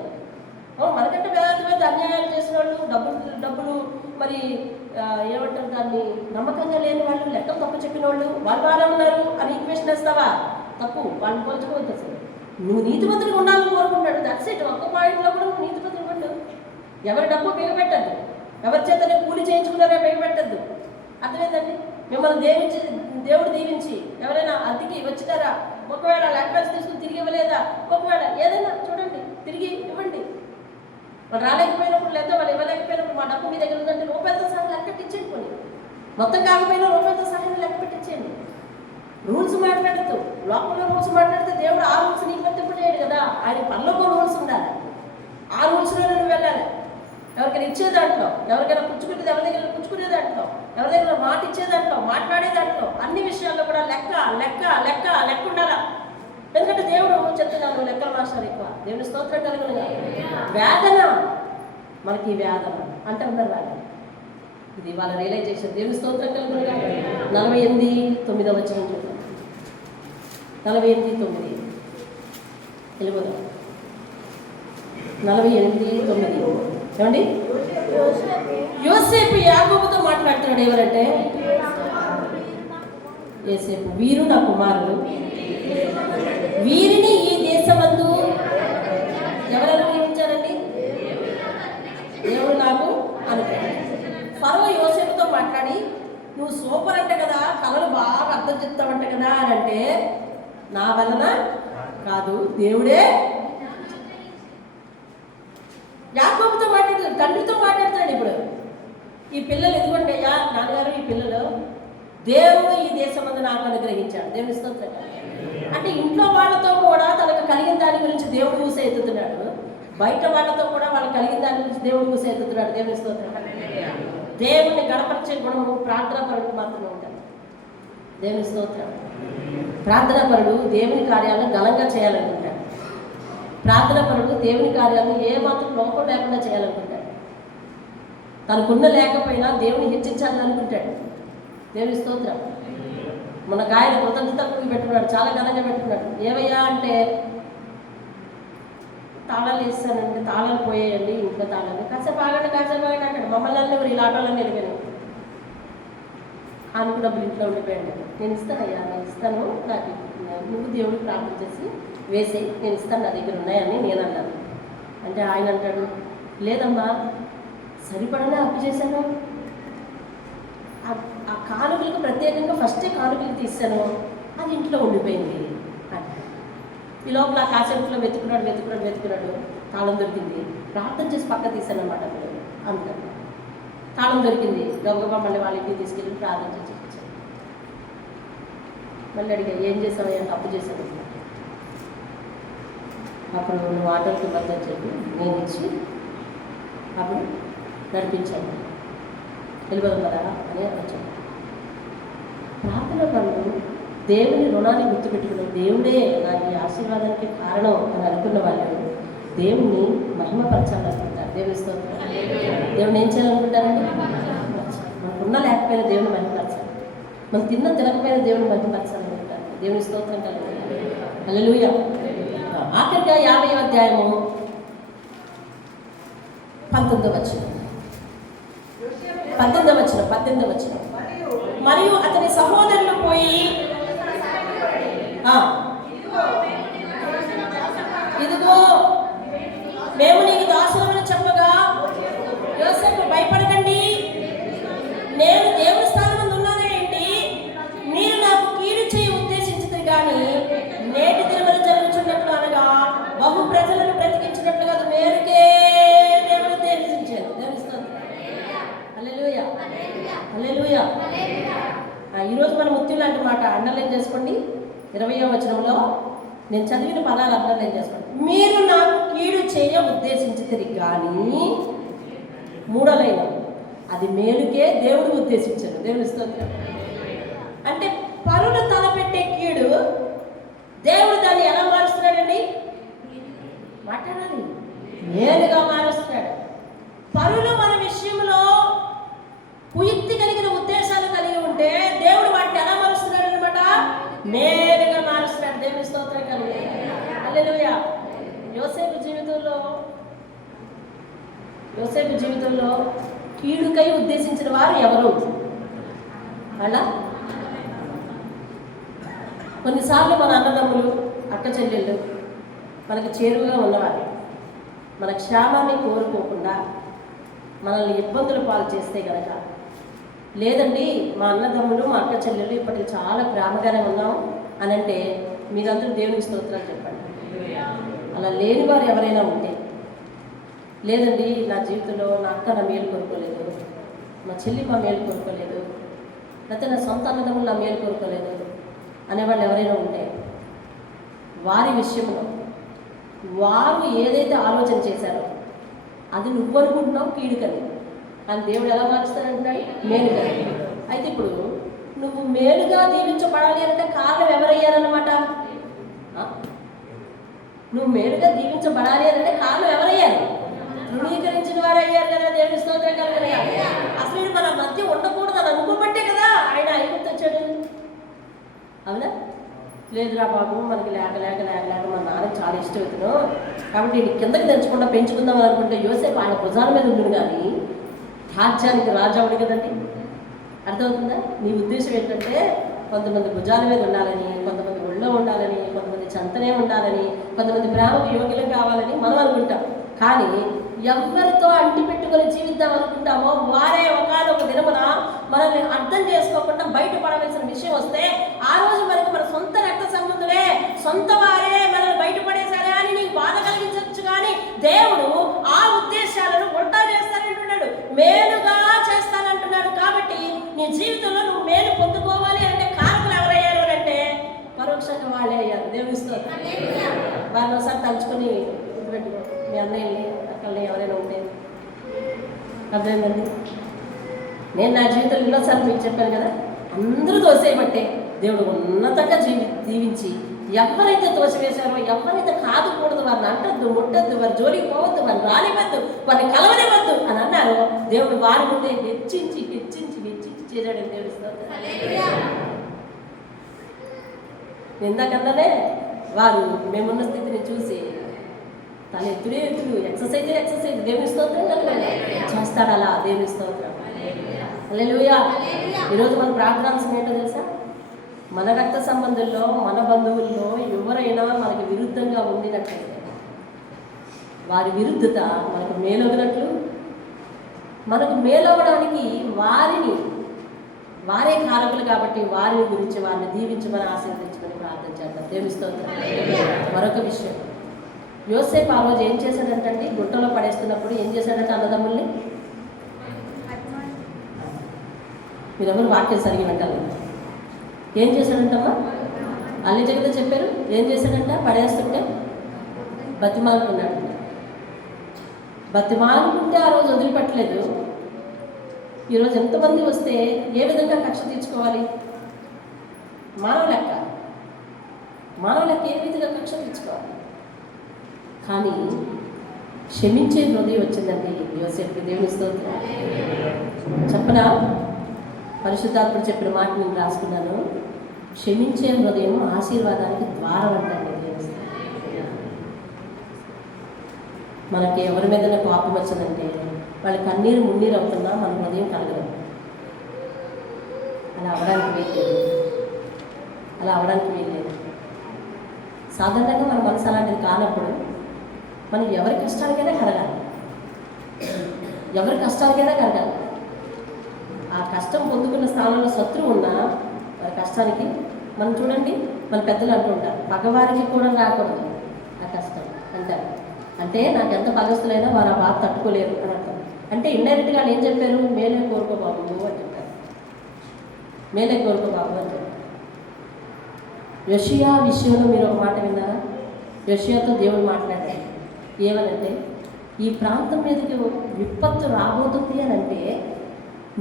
మనకంటే వేదమైన అన్యాయాలు చేసిన వాళ్ళు, డబ్బులు మరి ఏమంటారు దాన్ని, నమ్మకంగా లేని వాళ్ళు, లెక్కలు తప్పు చెప్పిన వాళ్ళు బాగా ఉన్నారు అని ఈక్వేషన్ వేస్తావా? తప్పు. వాళ్ళని పోల్చుకోవద్దు. అసలు నువ్వు నీతిమంతుడిగా ఉండాలని కోరుకుంటాడు. That's it. ఒక్క పాయింట్లో కూడా నువ్వు నీతిమంతుడు ఉండు. ఎవరి డబ్బు బిగపెట్టద్దు, ఎవరి చేతనే కూలి చేయించుకున్నారో బిగపెట్టద్దు. అర్థమైందండి? మిమ్మల్ని దేవుడు దీవించి ఎవరైనా అద్దెకి వచ్చినారా, ఒకవేళ లెక్కలు తీసుకుని తిరిగి ఇవ్వలేదా, ఒకవేళ ఏదైనా చూడండి తిరిగి ఇవ్వండి. వాళ్ళు రాలేకపోయినప్పుడు, లేదా వాళ్ళు ఇవ్వలేకపోయినప్పుడు మా డబ్బు మీ దగ్గర ఉందంటే రూపాయలతో సహా లెక్క పెట్టించండి. పోనీ మొత్తం కాకపోయినా రూపాయలతో సహా లెక్క పెట్టించండి. రూల్స్ మాట్లాడుతూ లోపల రూల్స్ మాట్లాడితే దేవుడు ఆ రూల్స్ నీకు వర్తింపజేయడు కదా. ఆయన పనులకు రూల్స్ ఉండాలి. ఆ రూల్స్లో నువ్వు వెళ్ళాలి. ఎవరికైనా ఇచ్చే దాంట్లో, ఎవరికైనా పుచ్చుకునేది ఎవరి దగ్గర పుచ్చుకునే దాంట్లో, ఎవరి దగ్గర మాట ఇచ్చే దాంట్లో, మాట్లాడే దాంట్లో, అన్ని విషయాల్లో కూడా లెక్క లెక్క లెక్క లెక్క ఉండాలా. ఎందుకంటే దేవుడు చెప్తున్నాను లెక్కల మాస్టర్ ఎక్కువ. దేవుని స్తోత్రం కలుగునుగా. వేదన మనకి వేదన అంటే ఉన్నారు వేదన. ఇది వాళ్ళ రియలైజేషన్. దేవుని స్తోత్రం కలుగునుగా. 48:9 వచనం చూద్దాం. 48:9 తెలుగుదాం. 48:9 ఏమండి? యోసేపు యాకోబుతో మాట్లాడుతున్నాడు. ఎవరంటే యోసేపు, వీరు నా కుమారులు, వీరిని ఈ దేశమందు ఎవరు అనుగ్రహించారండి? దేవుడు నాకు అనుగ్రహించాడు. ఫరో యోసేపుతో మాట్లాడి నువ్వు సూపర్ అంట కదా, కళలు బాగా అర్థం చెప్తావంట కదా అని అంటే, నా వలన కాదు దేవుడే. యాకోబుతో మాట్లాడుతాడు, తండ్రితో మాట్లాడతాడు. ఇప్పుడు ఈ పిల్లలు ఎందుకంటే అయ్యా నాన్నగారు, ఈ పిల్లలు దేవుడు ఈ దేశం అంతా నాకు అనుగ్రహించాడు. దేవుని స్తోత్రం. అంటే ఇంట్లో వాళ్ళతో కూడా తనకు కలిగిన దాని గురించి దేవుడు ఊసే ఎత్తుతున్నాడు. బయట వాళ్ళతో కూడా వాళ్ళకి కలిగిన దాని గురించి దేవుడు ఊసే ఎత్తుతున్నాడు. దేవుని స్తోత్రం. దేవుణ్ణి గడపరిచే గుణము ప్రార్థనాపరుడు మాత్రమే ఉంటాడు. దేవుని స్తోత్రం. ప్రార్థనాపరుడు దేవుని కార్యాలను ఘనంగా చేయాలనుకుంటాడు. ప్రార్థనాపరుడు దేవుని కార్యాలను ఏ మాత్రం లోపం లేకుండా చేయాలనుకుంటాడు. తనకున్న లేకపోయినా దేవుని హెచ్చించాలని అనుకుంటాడు. దేవుని స్తోత్రం. మన గాయన కృతజ్ఞత పెట్టుకున్నాడు, చాలా ఘనంగా పెట్టుకున్నాడు. ఏవయ్యా అంటే తాళాలు వేస్తానంటే తాళాలు పోయేయండి, ఇంట్లో తాళాలు కాసేపు ఆగండి అంటాడు. మమ్మల్ని ఎవరు ఇలా ఆటోలని వెళ్ళిపోయాను. ఆమెకు డబ్బులు ఇంట్లో ఉండిపోయాడు. నేను ఇస్తానయ్యా, నేను ఇస్తాను, నాకు నువ్వు దేవుడికి ప్రార్థన చేసి వేసేయి, నేను ఇస్తాను, నా దగ్గర ఉన్నాయని నేను అన్నాను. అంటే ఆయన అంటాడు, లేదమ్మా సరిపడనే అప్పు చేశాను, ఆ కానుకలకు ప్రత్యేకంగా ఫస్టే కానుకలు తీశాను, అది ఇంట్లో ఉండిపోయింది అని. ఈ లోపల ఆ కాసేపులో వెతుకున్నాడు, తాళం దొరికింది. ప్రార్థన చేసి పక్క తీశాను అన్నమాట. అందుకని తాళం దొరికింది. గబగబా మళ్ళీ వాళ్ళ ఇంటికి తీసుకెళ్ళి ప్రార్థన చేసి చూపించాను. మళ్ళీ అడిగా, ఏం చేసావు అంటే అప్పు చేశాను. అప్పుడు నువ్వు ఆటోకి ఇవ్వద్దని చెప్పి నేను ఇచ్చి అప్పుడు నడిపించాను, వెళ్ళిపోదాం కదా అని వచ్చాను. ప్రార్థన పనులు దేవుని రుణాన్ని గుర్తుపెట్టుకుని దేవుడే నాకు ఈ ఆశీర్వాదానికి కారణం అని అనుకున్న వాళ్ళు దేవుణ్ణి మహిమపరచాలనుకుంటారు. దేవుని స్తోత్రం. దేవుని ఏం చేయాలనుకుంటారండి? మనకున్న లేకపోయినా దేవుని మహిమపరచాలి, మనం తినకపోయినా దేవుని మహిమపరచాలనుకుంటారు. దేవుని స్తోత్రం కలుగుతుంది. హల్లెలూయా. ఆఖరిగా 50వ అధ్యాయము 19వ వచనం. మరియు అతని సహోదరులు పోయి ఇదిగో హల్లెలూయా. ఈరోజు మనం ముత్యం లాంటి మాట అండర్లైన్ చేసుకోండి. 20వ వచనంలో నేను చదివిన పదాలు అండర్లైన్ చేసుకోండి. మీరు నాకు కీడు చేయ ఉద్దేశించితిరి కానీ, 3వ లైన్, అది మేలుకే దేవుడు ఉద్దేశించాడు. దేవుని స్తోత్రం. అంటే పరులు తలపెట్టే కీడు దేవుడు దాన్ని ఎలా మారుస్తున్నాడండి? మాట్లాడాలి, మేలుగా మారుస్తున్నాడు. పరులు మన విషయంలో కుయుక్తి కలిగిన ఉద్దేశాలు కలిగి ఉంటే దేవుడు వాటిని ఎలా మారుస్తున్నాడు అనమాట? మేలుగా మారుస్తున్నాడు. దేవుని స్తోత్రం కలిగి. హల్లెలూయా. యోసేపు జీవితంలో కీడుకై ఉద్దేశించిన వారు ఎవరు? అలా కొన్నిసార్లు మన అన్నదమ్ములు, అక్క చెల్లెళ్ళు మనకి చేరువుగా ఉన్నవారు మన క్షేమాన్ని కోరుకోకుండా మనల్ని ఇబ్బందులు పాలు చేస్తే కనుక, లేదండి మా అన్నదమ్ములు మా అక్క చెల్లెళ్ళు ఇప్పటికి చాలా ప్రేమగానే ఉన్నాం అని అంటే, మీరందరూ దేవునికి స్తోత్రాలు చెప్పండి. అలా లేని వారు ఎవరైనా ఉంటే, లేదండి నా జీవితంలో నా అక్క నా మేలు కోరుకోలేదు, మా చెల్లి మా మేలు కోరుకోలేదు, లేకపోతే నా సొంత అన్నదమ్ములు నా మేలు కోరుకోలేదు అనేవాళ్ళు ఎవరైనా ఉంటే, వారి విషయంలో వారు ఏదైతే ఆలోచన చేశారో అది నువ్వు అనుకుంటున్నావు కీడుకని, కానీ దేవుడు ఎలా మారుస్తాడంటున్నాడు? మేలుగా. అయితే ఇప్పుడు నువ్వు మేలుగా దీవించబడాలి అంటే కారణం ఎవరయ్యారన్నమాట? నువ్వు మేలుగా దీవించబడాలి అంటే కారణం ఎవరయ్యారు? తృణీకరించిన వారు అయ్యారు కదా. దేవుని స్తోత్రం కలుగును. అసలు ఇది మన మధ్య ఉండకూడదు అని అనుకోబట్టే కదా ఆయన ఐగుప్తు వచ్చాడు. అవునా? లేదురా బాబు, మనకి లేక మా నాన్నకి చాలా ఇష్టం అవుతున్నావు కాబట్టి నేను కిందకి తెచ్చుకుంటా పెంచుకుందాం అనుకుంటే, యోసేపు ఆయన భుజాల మీద ఉండును కానీ రాజ్యానికి రాజావుడు కదండి. అర్థమవుతుందా? నీ ఉద్దేశం ఏంటంటే కొంతమంది భుజాల మీద ఉండాలని, కొంతమంది ఒళ్ళో ఉండాలని, కొంతమంది చెంతనే ఉండాలని, కొంతమంది ప్రేమకు యోగ్యులు కావాలని మనం అనుకుంటాం. కానీ ఎవరితో అంటి పెట్టుకొని జీవిద్దాం అనుకుంటామో వారే ఒకనొక దినమున మనల్ని అర్థం చేసుకోకుండా బయటపడవలసిన విషయం వస్తే, ఆ రోజు మనకు మన సొంత రక్త సంబంధులే, సొంత వారే మనల్ని బయటపడేశారే అని నీకు బాధ కలిగించవచ్చు. కానీ దేవుడు ఆ ఉద్దేశాలను ఉల్టా చేస్తానంటున్నాడు, మేలుగా చేస్తానంటున్నాడు. కాబట్టి నీ జీవితంలో నువ్వు మేలు పొందుకోవాలి అంటే కారకులు ఎవరయ్యారు అంటే పరోక్షంగా వాళ్ళే అయ్యారు. దేవుని స్తోత్రం. వారిని ఒకసారి తలుచుకొని గుర్తుపెట్టుకో. మీ అన్నయ్యని అక్కల్ని ఎవరైనా ఉంటే అర్థమైందండి. నేను నా జీవితంలో ఎన్నోసార్లు మీకు చెప్పాను కదా, అందరూ తోసేయబట్టే దేవుడు ఉన్నతంగా జీవించి ఎవరైతే తోసివేశారో, ఎవరైతే కాదుకూడదు, వారిని అంటద్దు, ముట్టద్దు, వారి జోలికి పోవద్దు, వారిని రానివద్దు, వారిని కలవనివద్దు అని అన్నారో దేవుడు వారి ముందే హెచ్చించి చేశాడని దేవుడు. ఇందాకన్నానే వారు మేమున్న స్థితిని చూసి తన ఎత్తుడే ఎక్సర్సైజ్ దేవుని స్తోత్రం చేస్తాడు. అలా దేవుని స్తోత్రం. హల్లెలూయా. ఈరోజు మన ప్రార్థనాంశం ఏంటో తెలుసా? మన రక్త సంబంధుల్లో, మన బంధువుల్లో ఎవరైనా మనకి విరుద్ధంగా ఉండినట్లయితే వారి విరుద్ధత మనకు మేలొగినట్లు, మనకు మేలవడానికి వారే కారకులు కాబట్టి వారిని గురించి వారిని దీవించమని ఆశీర్వదించమని ప్రార్థన చేద్దాం. దేవుని స్తోత్రం. మరొక విషయం, యోసేపు ఆ రోజు ఏం చేశాడంటండి? గుట్టలో పడేస్తున్నప్పుడు ఏం చేశాడంటే అన్నదమ్ముల్ని, మీరెవరు వాక్యం సరిగి వింటారు, ఏం చేశాడంటమ్మా? అన్ని జగత చెప్పారు. ఏం చేశాడంట? పడేస్తుంటే బతిమాలుకుంటే ఆ రోజు వదిలిపెట్టలేదు. ఈరోజు ఎంతమంది వస్తే ఏ విధంగా కక్ష తీర్చుకోవాలి? మానవ లెక్క ఏ విధంగా కక్ష తీర్చుకోవాలి? కానీ క్షమించే హృదయం వచ్చిందండి యోసేపుకి. దేవుని స్తోత్రం. చెప్పనా? పరిశుద్ధాత్ముడు చెప్పిన మాట నేను రాసుకున్నాను. క్షమించే హృదయం ఆశీర్వాదానికి ద్వారం అంటండి. మనకి ఎవరి మీద కోపం వచ్చిందంటే వాళ్ళ కన్నీరు మున్నీరు అవుతున్నా మన హృదయం కలగదు. అలా అవడానికి వీల్లేదు. సాధారణంగా మన మనసు అలాంటిది కానప్పుడు మనం ఎవరి కష్టాలకైనా కరగాలి. ఆ కష్టం పొందుకున్న స్థానంలో శత్రువు ఉన్నా వారి కష్టానికి మనం చూడండి, మన పెద్దలు అంటూ ఉంటారు, పగవారికి కూడా రాకూడదు ఆ కష్టం అంటారు. అంటే నాకు ఎంత పగస్తులైనా వారు ఆ బాధ తట్టుకోలేరు అని అర్థం. అంటే ఇండైరెక్ట్గా వాళ్ళు ఏం చెప్పారు? మేలే కోరుకో బాబు అని చెప్పారు. మేలే కోరుకో బాబు అని చెప్పారు. యోషియా విషయంలో మీరు ఒక మాట విన్నారా? యోషియాతో దేవుడు మాట్లాడారు ఏమనంటే, ఈ ప్రాంతం మీదకి విపత్తు రాబోతుంది అని అంటే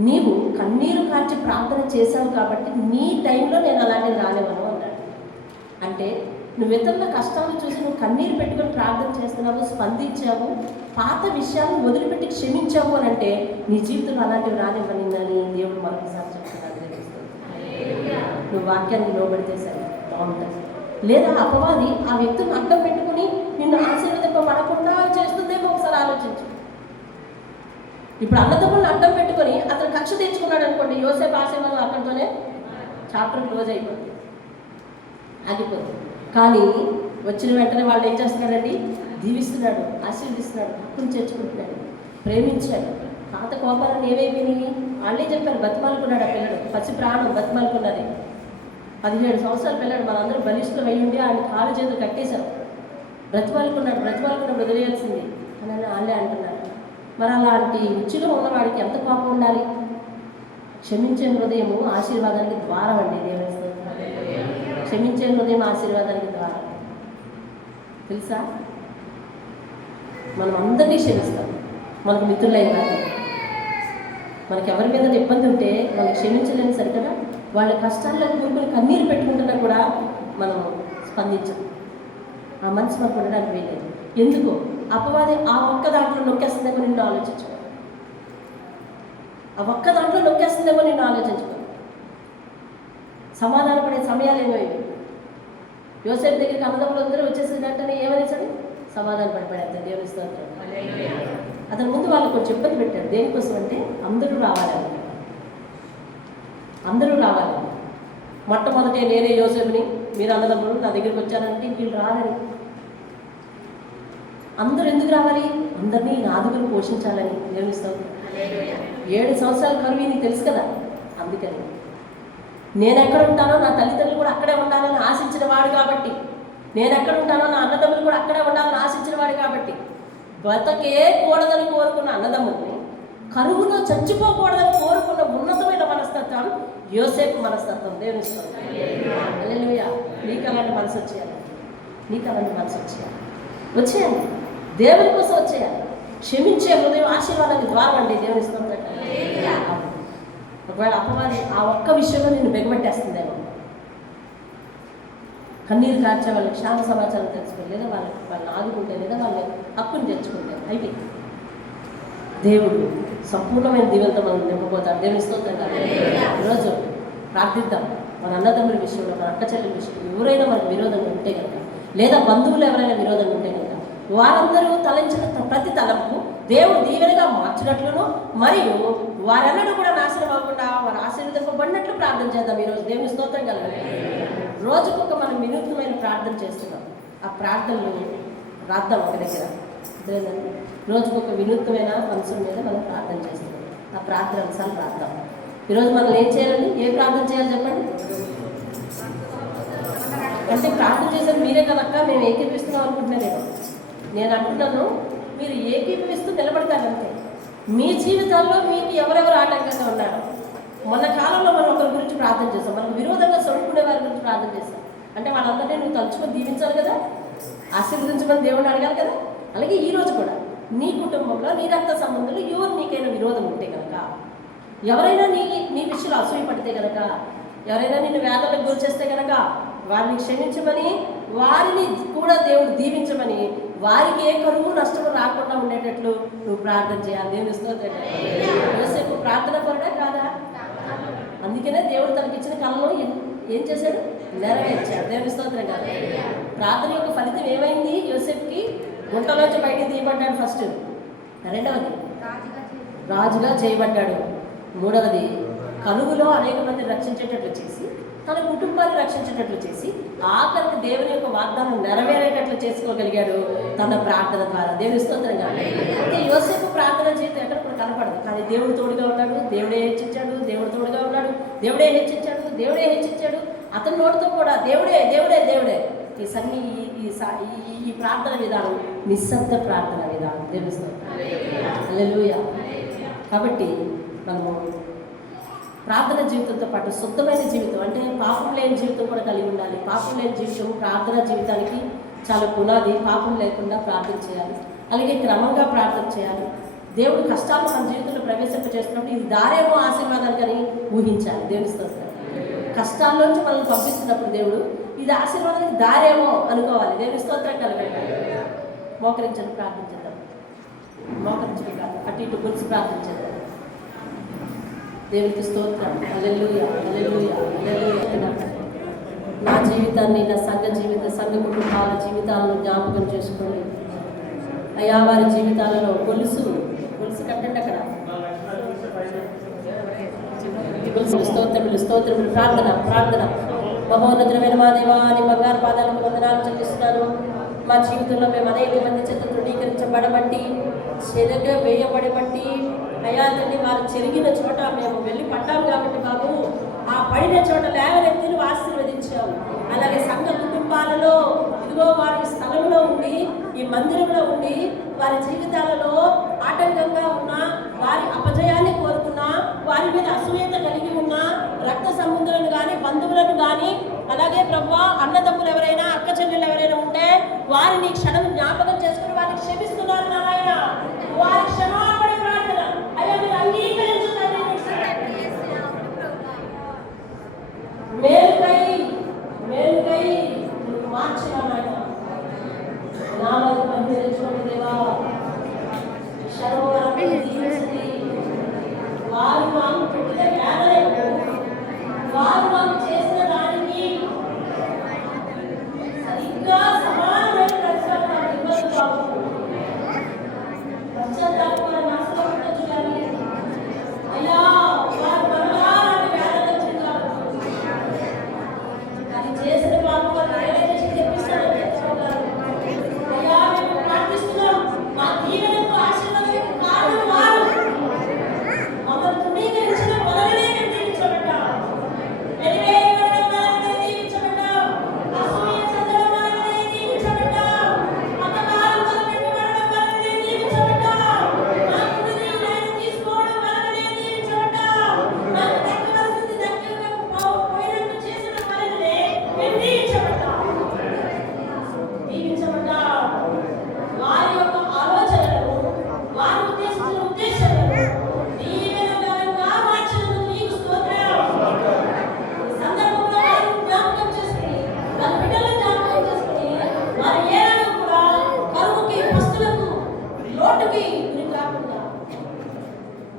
నీవు కన్నీరు కార్చి ప్రార్థన చేశావు కాబట్టి నీ టైంలో నేను అలాంటిది రానివ్వను అన్నాడు. అంటే నువ్వు ఇతరుల కష్టాలు చూసి నువ్వు కన్నీరు పెట్టుకొని ప్రార్థన చేస్తున్నావు, స్పందించావు, పాత విషయాలను వదిలిపెట్టి క్షమించావు అని అంటే నీ జీవితంలో అలాంటివి రానివ్వనిందని దేవుడు మరొకసారి చెప్తున్నాడు. నువ్వు వాక్యాన్ని లోబడితే సరే బాగుంటుంది. లేదా అపవాది ఆ వ్యక్తిని అడ్డం పెట్టుకుని నిన్ను ఆశీర్వదింపబడకుండా చేస్తుందేమో ఒకసారి ఆలోచించు. ఇప్పుడు అన్నదమ్ములను అడ్డం పెట్టుకొని అతను కక్ష తెచ్చుకున్నాడు అనుకోండి, యోసేపు ఆశీర్వాదం అక్కడితోనే చాప్టర్ క్లోజ్ అయిపోతుంది, ఆగిపోతుంది. కానీ వచ్చిన వెంటనే వాళ్ళు ఏం చేస్తున్నాడండి? దీవిస్తున్నాడు, ఆశీర్వదిస్తున్నాడు, హక్కును చేర్చుకుంటున్నాడు, ప్రేమించాడు. పాత కోపాలను ఏమైపోయినాయి? వాళ్ళే చెప్పారు, బతిమాలుకున్నాడు. ఆ పిల్లడు పసి ప్రాణం బతిమాలుకున్నది. 17 సంవత్సరాల పిల్లడు, మనందరూ బలిష్టం అయ్యుండి ఆయన కాలు చేతులు కట్టేశారు. బ్రతిమాలుకున్నప్పుడు వదిలేయాల్సింది అని వాళ్ళే అంటున్నారు. మరి అలాంటి రుచిలో ఉన్నవాడికి ఎంత కోపం ఉండాలి? క్షమించే హృదయము ఆశీర్వాదానికి ద్వారం అండి. దేవుని క్షమించే హృదయం ఆశీర్వాదానికి ద్వారం. తెలుసా? మనం అందరినీ క్షమిస్తాం. మనకు మిత్రులైన మనకి ఎవరి మీద ఇబ్బంది ఉంటే మనం క్షమించలేని సరికదా, వాళ్ళ కష్టాల్లో కూరుకుని కన్నీరు పెట్టుకుంటున్నా కూడా మనం స్పందించం. ఆ మనసు మనకు ఉండడానికి వీలేదు. ఎందుకో అపవాది ఆ ఒక్క దాంట్లో నొక్కేస్తుందేమో నిన్ను ఆలోచించుకో. ఆ ఒక్క దాంట్లో నొక్కేస్తుందేమో నిన్ను ఆలోచించుకో. సమాధాన పడే సమయాలు ఏమో ఇవి. యోసేపు దగ్గరికి అన్నదమ్ములు అందరూ వచ్చేసిన వెంటనే ఏమనేసాడు? సమాధాన పడిపోయాడు. దేవుని స్తోత్రం. అతని ముందు వాళ్ళు కొంచెం ఇబ్బంది పెట్టాడు. దేనికోసం అంటే అందరూ రావాలని. అందరూ రావాలి. మొట్టమొదటే నేనే యోసేపుని, మీరు అన్నదమ్ములు నా దగ్గరికి వచ్చారంటే వీళ్ళు రాలని. అందరూ ఎందుకు రావాలి? అందరినీ నాదుగురు పోషించాలని. దేవుని స్తోత్రం. 7 సంవత్సరాల కరువు నీకు తెలుసు కదా. అందుకని నేను ఎక్కడ ఉంటానో నా తల్లిదండ్రులు కూడా అక్కడే ఉండాలని ఆశించిన వాడు కాబట్టి, నేను ఎక్కడ ఉంటానో నా అన్నదమ్ములు కూడా అక్కడే ఉండాలని ఆశించిన వాడు కాబట్టి, బతకే కూడదని కోరుకున్న అన్నదమ్ముల్ని కరువులో చచ్చిపోకూడదని కోరుకున్న ఉన్నతమైన మనస్తత్వం యోసేపు మనస్తత్వం. దేవుని స్తోత్రం. హల్లెలూయా. నీకు అలాంటి మనసు వచ్చేయాలి. నీకు అలాంటి మనసు వచ్చేయాలి. దేవుని కోసం వచ్చేయాలి. క్షమించే హృదయం ఆశీర్వాదానికి ద్వారం అండి. దేవుని స్తోత్రం. ఒకవేళ అపవాది ఆ ఒక్క విషయంలో నిన్ను బెగబెట్టేస్తుందేమో, కన్నీరు కార్చే వాళ్ళకి క్షేమ సమాచారం తెలుసుకుని, లేదా వాళ్ళని ఆదుకుంటే, లేదా వాళ్ళని హక్కును తెచ్చుకుంటే అయిపోయింది. దేవుడు సంపూర్ణమైన దీవెనతో మనం నింపబోతాడు. దేవుని స్తోత్రం. ఈరోజు ప్రార్థిద్దాం. మన అన్నదమ్ముల విషయంలో, మన అక్క చెల్లెల విషయంలో ఎవరైనా మనకు విరోధంగా ఉంటే కనుక, లేదా బంధువులు ఎవరైనా విరోధంగా ఉంటే కనుక, వారందరూ తలంచిన ప్రతి తలంపు దేవుడు దీవెనగా మార్చినట్లును, మరియు వారెన్నడూ కూడా నాశనం అవ్వకుండా వారు ఆశీర్వదింపబడినట్లు ప్రార్థన చేద్దాం. ఈరోజు దేవుని స్తోత్రం కలగాలి. రోజుకొక మనం వినూత్నమైన ప్రార్థన చేస్తున్నాం. ఆ ప్రార్థనలు రాద్దాం ఒక దగ్గర. రోజుకొక వినూత్నమైన అంశం మీద మనం ప్రార్థన చేస్తున్నాం. ఆ ప్రార్థన అంశాలు రాద్దాం. ఈరోజు మనం ఏం చేయాలండి? ఏ ప్రార్థన చేయాలి చెప్పండి? అంటే ప్రార్థన చేసేది మీరే కదక్క, మేము ఏకీపిస్తున్నాం అనుకుంటున్నాను. నేను అంటున్నాను, మీరు ఏకీపిస్తూ నిలబడతారంటే మీ జీవితాల్లో మీకు ఎవరెవరు ఆటంకంగా ఉన్నారు. మన కాలంలో మనం ఒకరి గురించి ప్రార్థన చేస్తాం, మనకు విరోధంగా చదువుకునే వారి గురించి ప్రార్థన చేస్తాం. అంటే వాళ్ళందరినీ నువ్వు తలుచుకొని దీవించాలి కదా, ఆశీర్వదించమని దేవుడిని అడగాలి కదా. అలాగే ఈరోజు కూడా నీ కుటుంబంలో, నీ రక్త సంబంధాలు ఎవరు నీకైనా విరోధం ఉంటే కనుక, ఎవరైనా నీ విషయంలో అసూయ పడితే కనుక, ఎవరైనా నిన్ను వేదనకు గురి చేస్తే కనుక వారిని క్షమించమని, వారిని కూడా దేవుడు దీవించమని, వారికి ఏ కరువు నష్టము రాకుండా ఉండేటట్లు నువ్వు ప్రార్థన చేయాలి. దేవుని స్తోత్రం. యోసేపు ప్రార్థన పరుడా కాదా? అందుకనే దేవుడు తనకిచ్చిన కళలో ఏం చేశాడు? నెరవేర్చాడు. దేవుని స్తోత్రం కాదు. ప్రార్థన యొక్క ఫలితం ఏమైంది? యోసేపుకి గుంటలోంచి బయటికి తీయబడ్డాడు ఫస్ట్. రెండవది రాజుగా చేయబడ్డాడు. మూడవది కరువులో అనేక మంది రక్షించేటట్లు చేసి, తన కుటుంబాన్ని రక్షించేటట్లు చేసి, ఆఖరికి దేవుని యొక్క వాగ్దానం నెరవేరేటట్లు చేసుకోగలిగాడు తన ప్రార్థన ద్వారా. దేవుని స్తోత్రం కాదు. అంటే యోసేపు ప్రార్థన జీవితం ఎక్కడ కూడా కనపడదు, కానీ దేవుడు తోడుగా ఉన్నాడు. దేవుడే హెచ్చించాడు, దేవుడు తోడుగా ఉన్నాడు, దేవుడే హెచ్చించాడు, దేవుడే హెచ్చించాడు. అతని నోటితో కూడా దేవుడే దేవుడే దేవుడే. ఈ ప్రార్థన విధానం నిశ్శబ్ద ప్రార్థన విధానం. దేవుని స్తోత్రం. హల్లెలూయా. కాబట్టి మనము ప్రార్థన జీవితంతో పాటు శుద్ధమైన జీవితం అంటే పాపం లేని జీవితం కూడా కలిగి ఉండాలి. పాపం లేని జీవితం ప్రార్థన జీవితానికి చాలా పునాది. పాపం లేకుండా ప్రార్థన చేయాలి, అలాగే క్రమంగా ప్రార్థన చేయాలి. దేవుడు కష్టాలు మన జీవితంలో ప్రవేశింపజేస్తున్నప్పుడు ఇది దారేమో ఆశీర్వాదానికి అని ఊహించాలి. దేవుని స్తోత్రం. కష్టాల్లోంచి మనల్ని పంపిస్తున్నప్పుడు దేవుడు ఇది ఆశీర్వాదానికి దారేమో అనుకోవాలి. దేవుని స్తోత్రం కలగాలి. మోకరించండి, ప్రార్థించేద్దాం. మోకరించండి కాదు, అటు ఇటు గురించి ప్రార్థించేద్దాం. దేవునికి స్తోత్రం. హల్లెలూయా, హల్లెలూయా, హల్లెలూయా. నా జీవితాన్ని, నా సంఘ కుటుంబాల జీవితాలను జ్ఞాపకం చేసుకోండి అయ్యా. వారి జీవితాలలో గొలుసు కట్టండి అక్కడ. స్తోత్రములు, స్తోత్రములు, ప్రార్థన. మహోన్నతమైన మా దేవా, నీ బంగారు పాదాలకు వందనాలు చెల్లిస్తున్నాను. మా జీవితంలో మేము అనేక మంది చేత తృణీకరించబడబట్టి, చెరగ వేయబడబట్టి అయ్యా తండ్రి, వారు చెరిగిన చోట మేము వెళ్ళి పడ్డాము కాబట్టి బాబు, ఆ పడిన చోట లేవనెత్తి నువ్వు ఆశీర్వదించావు. అలాగే సంఘ కుటుంబాలలో ఇదిగో వారి స్థలంలో ఉండి, ఈ మందిరంలో ఉండి వారి జీవితాలలో ఆటంకంగా ఉన్న వారి అపజయాన్ని కోరుకున్నా, వారి మీద అసూయత కలిగి ఉన్న రక్త సంబంధులను కానీ బంధువులను కానీ, అలాగే ప్రభువా అన్నదమ్ములు ఎవరైనా అక్క చెల్లెలు ఎవరైనా ఉంటే వారిని క్షణం జ్ఞాపకం చేసుకుని వారిని క్షమిస్తున్నారు నారాయణ. వారి క్షమాపణ ప్రార్థన అయ్యా మీరు అంగీకరించుతారు. మేలుకై మార్చిన నాయన నామకు పంపించుకోండి దేవా. సర్వవరాన్ని దీవించండి. వారు మాకు పెట్టిన వేదనకు, వారు మాకు చేసిన దానికి సరిగ్గా సమానమైన ప్రతిఫలం ఇవ్వదు బాబు. పశ్చాత్తాపం నాశనం ఉండొచ్చు కానీ అయ్యా వారు మనలాంటి వేదన చెందారు. అది చేసిన బాబు వారు ఏదైతే తెప్పిస్తారని తెలుసుకోగలరు. అయ్యా మేము ప్రార్థిస్తున్నాం, మా దీవెనకు ఆశీర్వాదానికి కారణం వారు. మమ్మల్ని తృణీకరించిన వలననే మేము దీవించబడ్డాం. వెలివేయబడడం వలననే దీవించబడ్డాం. అసూయ చెందడం వలననే దీవించబడ్డాం. మతకాలం తలపెట్టబడడం వలననే దీవించబడ్డాం. మా కృతి న్యాయం తీసుకోవడం వలననే దీవించబడ్డాం. మాకు దక్కవలసింది పోయినట్టు చేసిన వలననే మేము దీవించబడ్డాం. వారి యొక్క ఆలోచనలను, వారి ఉద్దేశించిన ఉద్దేశాలను దీవెనకరంగా మార్చినందుకు నీకు స్తోత్రం. ఈ సందర్భంలో వారిని జ్ఞాపకం చేసుకుని, వారి బిడ్డలను జ్ఞాపకం చేసుకుని, వారి ఏనాడు కూడా కరువుకి, పస్తులకు, లోటుకి గురి కాకుండా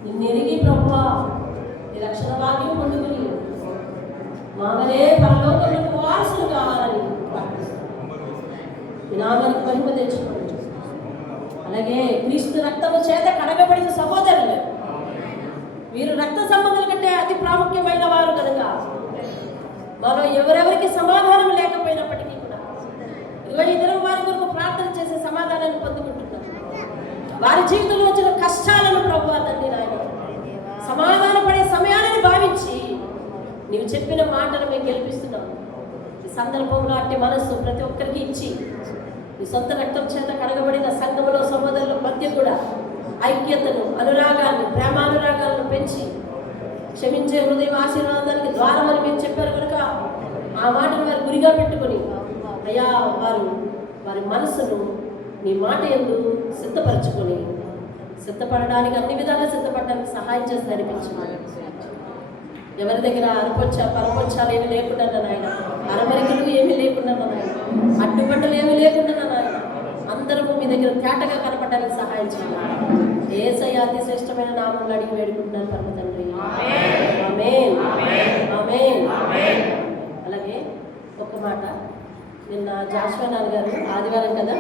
నిన్నెరిగి ప్రభువా ఈ రక్షణ భాగ్యం పొందుకుని మామనే పరలోకములకు వారసులు కావాలని ప్రార్థిస్తున్నాను. మీ నామానికి మహిమ తెచ్చుకోండి. అలాగే క్రీస్తు రక్తము చేత కడగబడిన సహోదరులు, వీరు రక్త సంబంధుల కంటే అతి ప్రాముఖ్యమైన వారు కనుక మనం ఎవరెవరికి సమాధానం లేకపోయినప్పటికీ కూడా ఇదిగో ఈ దినం వారి కొరకు ప్రార్థన చేసే సమాధానాన్ని పొందుకుంటున్నాం. వారి జీవితంలో వచ్చిన కష్టాలను ప్రభువా తండ్రి నాయన సమాధాన పడే సమయాన్ని భావించి నీవు చెప్పిన మాటలు మేము గెలిపిస్తున్నాం. ఈ సందర్భంలో అట్టి మనస్సు ప్రతి ఒక్కరికి ఇచ్చి ఈ సొంత రక్తం చేత కడగబడిన సంఘములో సహోదరుల మధ్య కూడా ఐక్యతను, అనురాగాన్ని, ప్రేమానురాగాలను పెంచి క్షమించే హృదయం ఆశీర్వాదానికి ద్వారమని మీరు చెప్పారు కనుక ఆ మాటను వారు గురిగా పెట్టుకొని అయ్యా వారి మనసును నీ మాట యందు సిద్ధపరచుకొని సిద్ధపడడానికి అన్ని విధాలుగా సిద్ధపడడానికి సహాయం చేసి నడిపించమని. ఎవరి దగ్గర పరపొచ్చాలు ఏమి లేకుండా నాయన, అరమరికలు ఏమీ లేకుండా నాయన, అడ్డుబండలు ఏమీ లేకుండా నాయన, అందరము మీ దగ్గర తేటగా కనపడడానికి సహాయం చేయాలి. యేసయ్య అతి శ్రేష్టమైన నామములో అడిగి వేడుకుంటున్నాను పరమ తండ్రి. ఆమేన్, ఆమేన్. అలాగే ఒక మాట, నిన్న జాషువా నాన్నగారు ఆదివారం కదా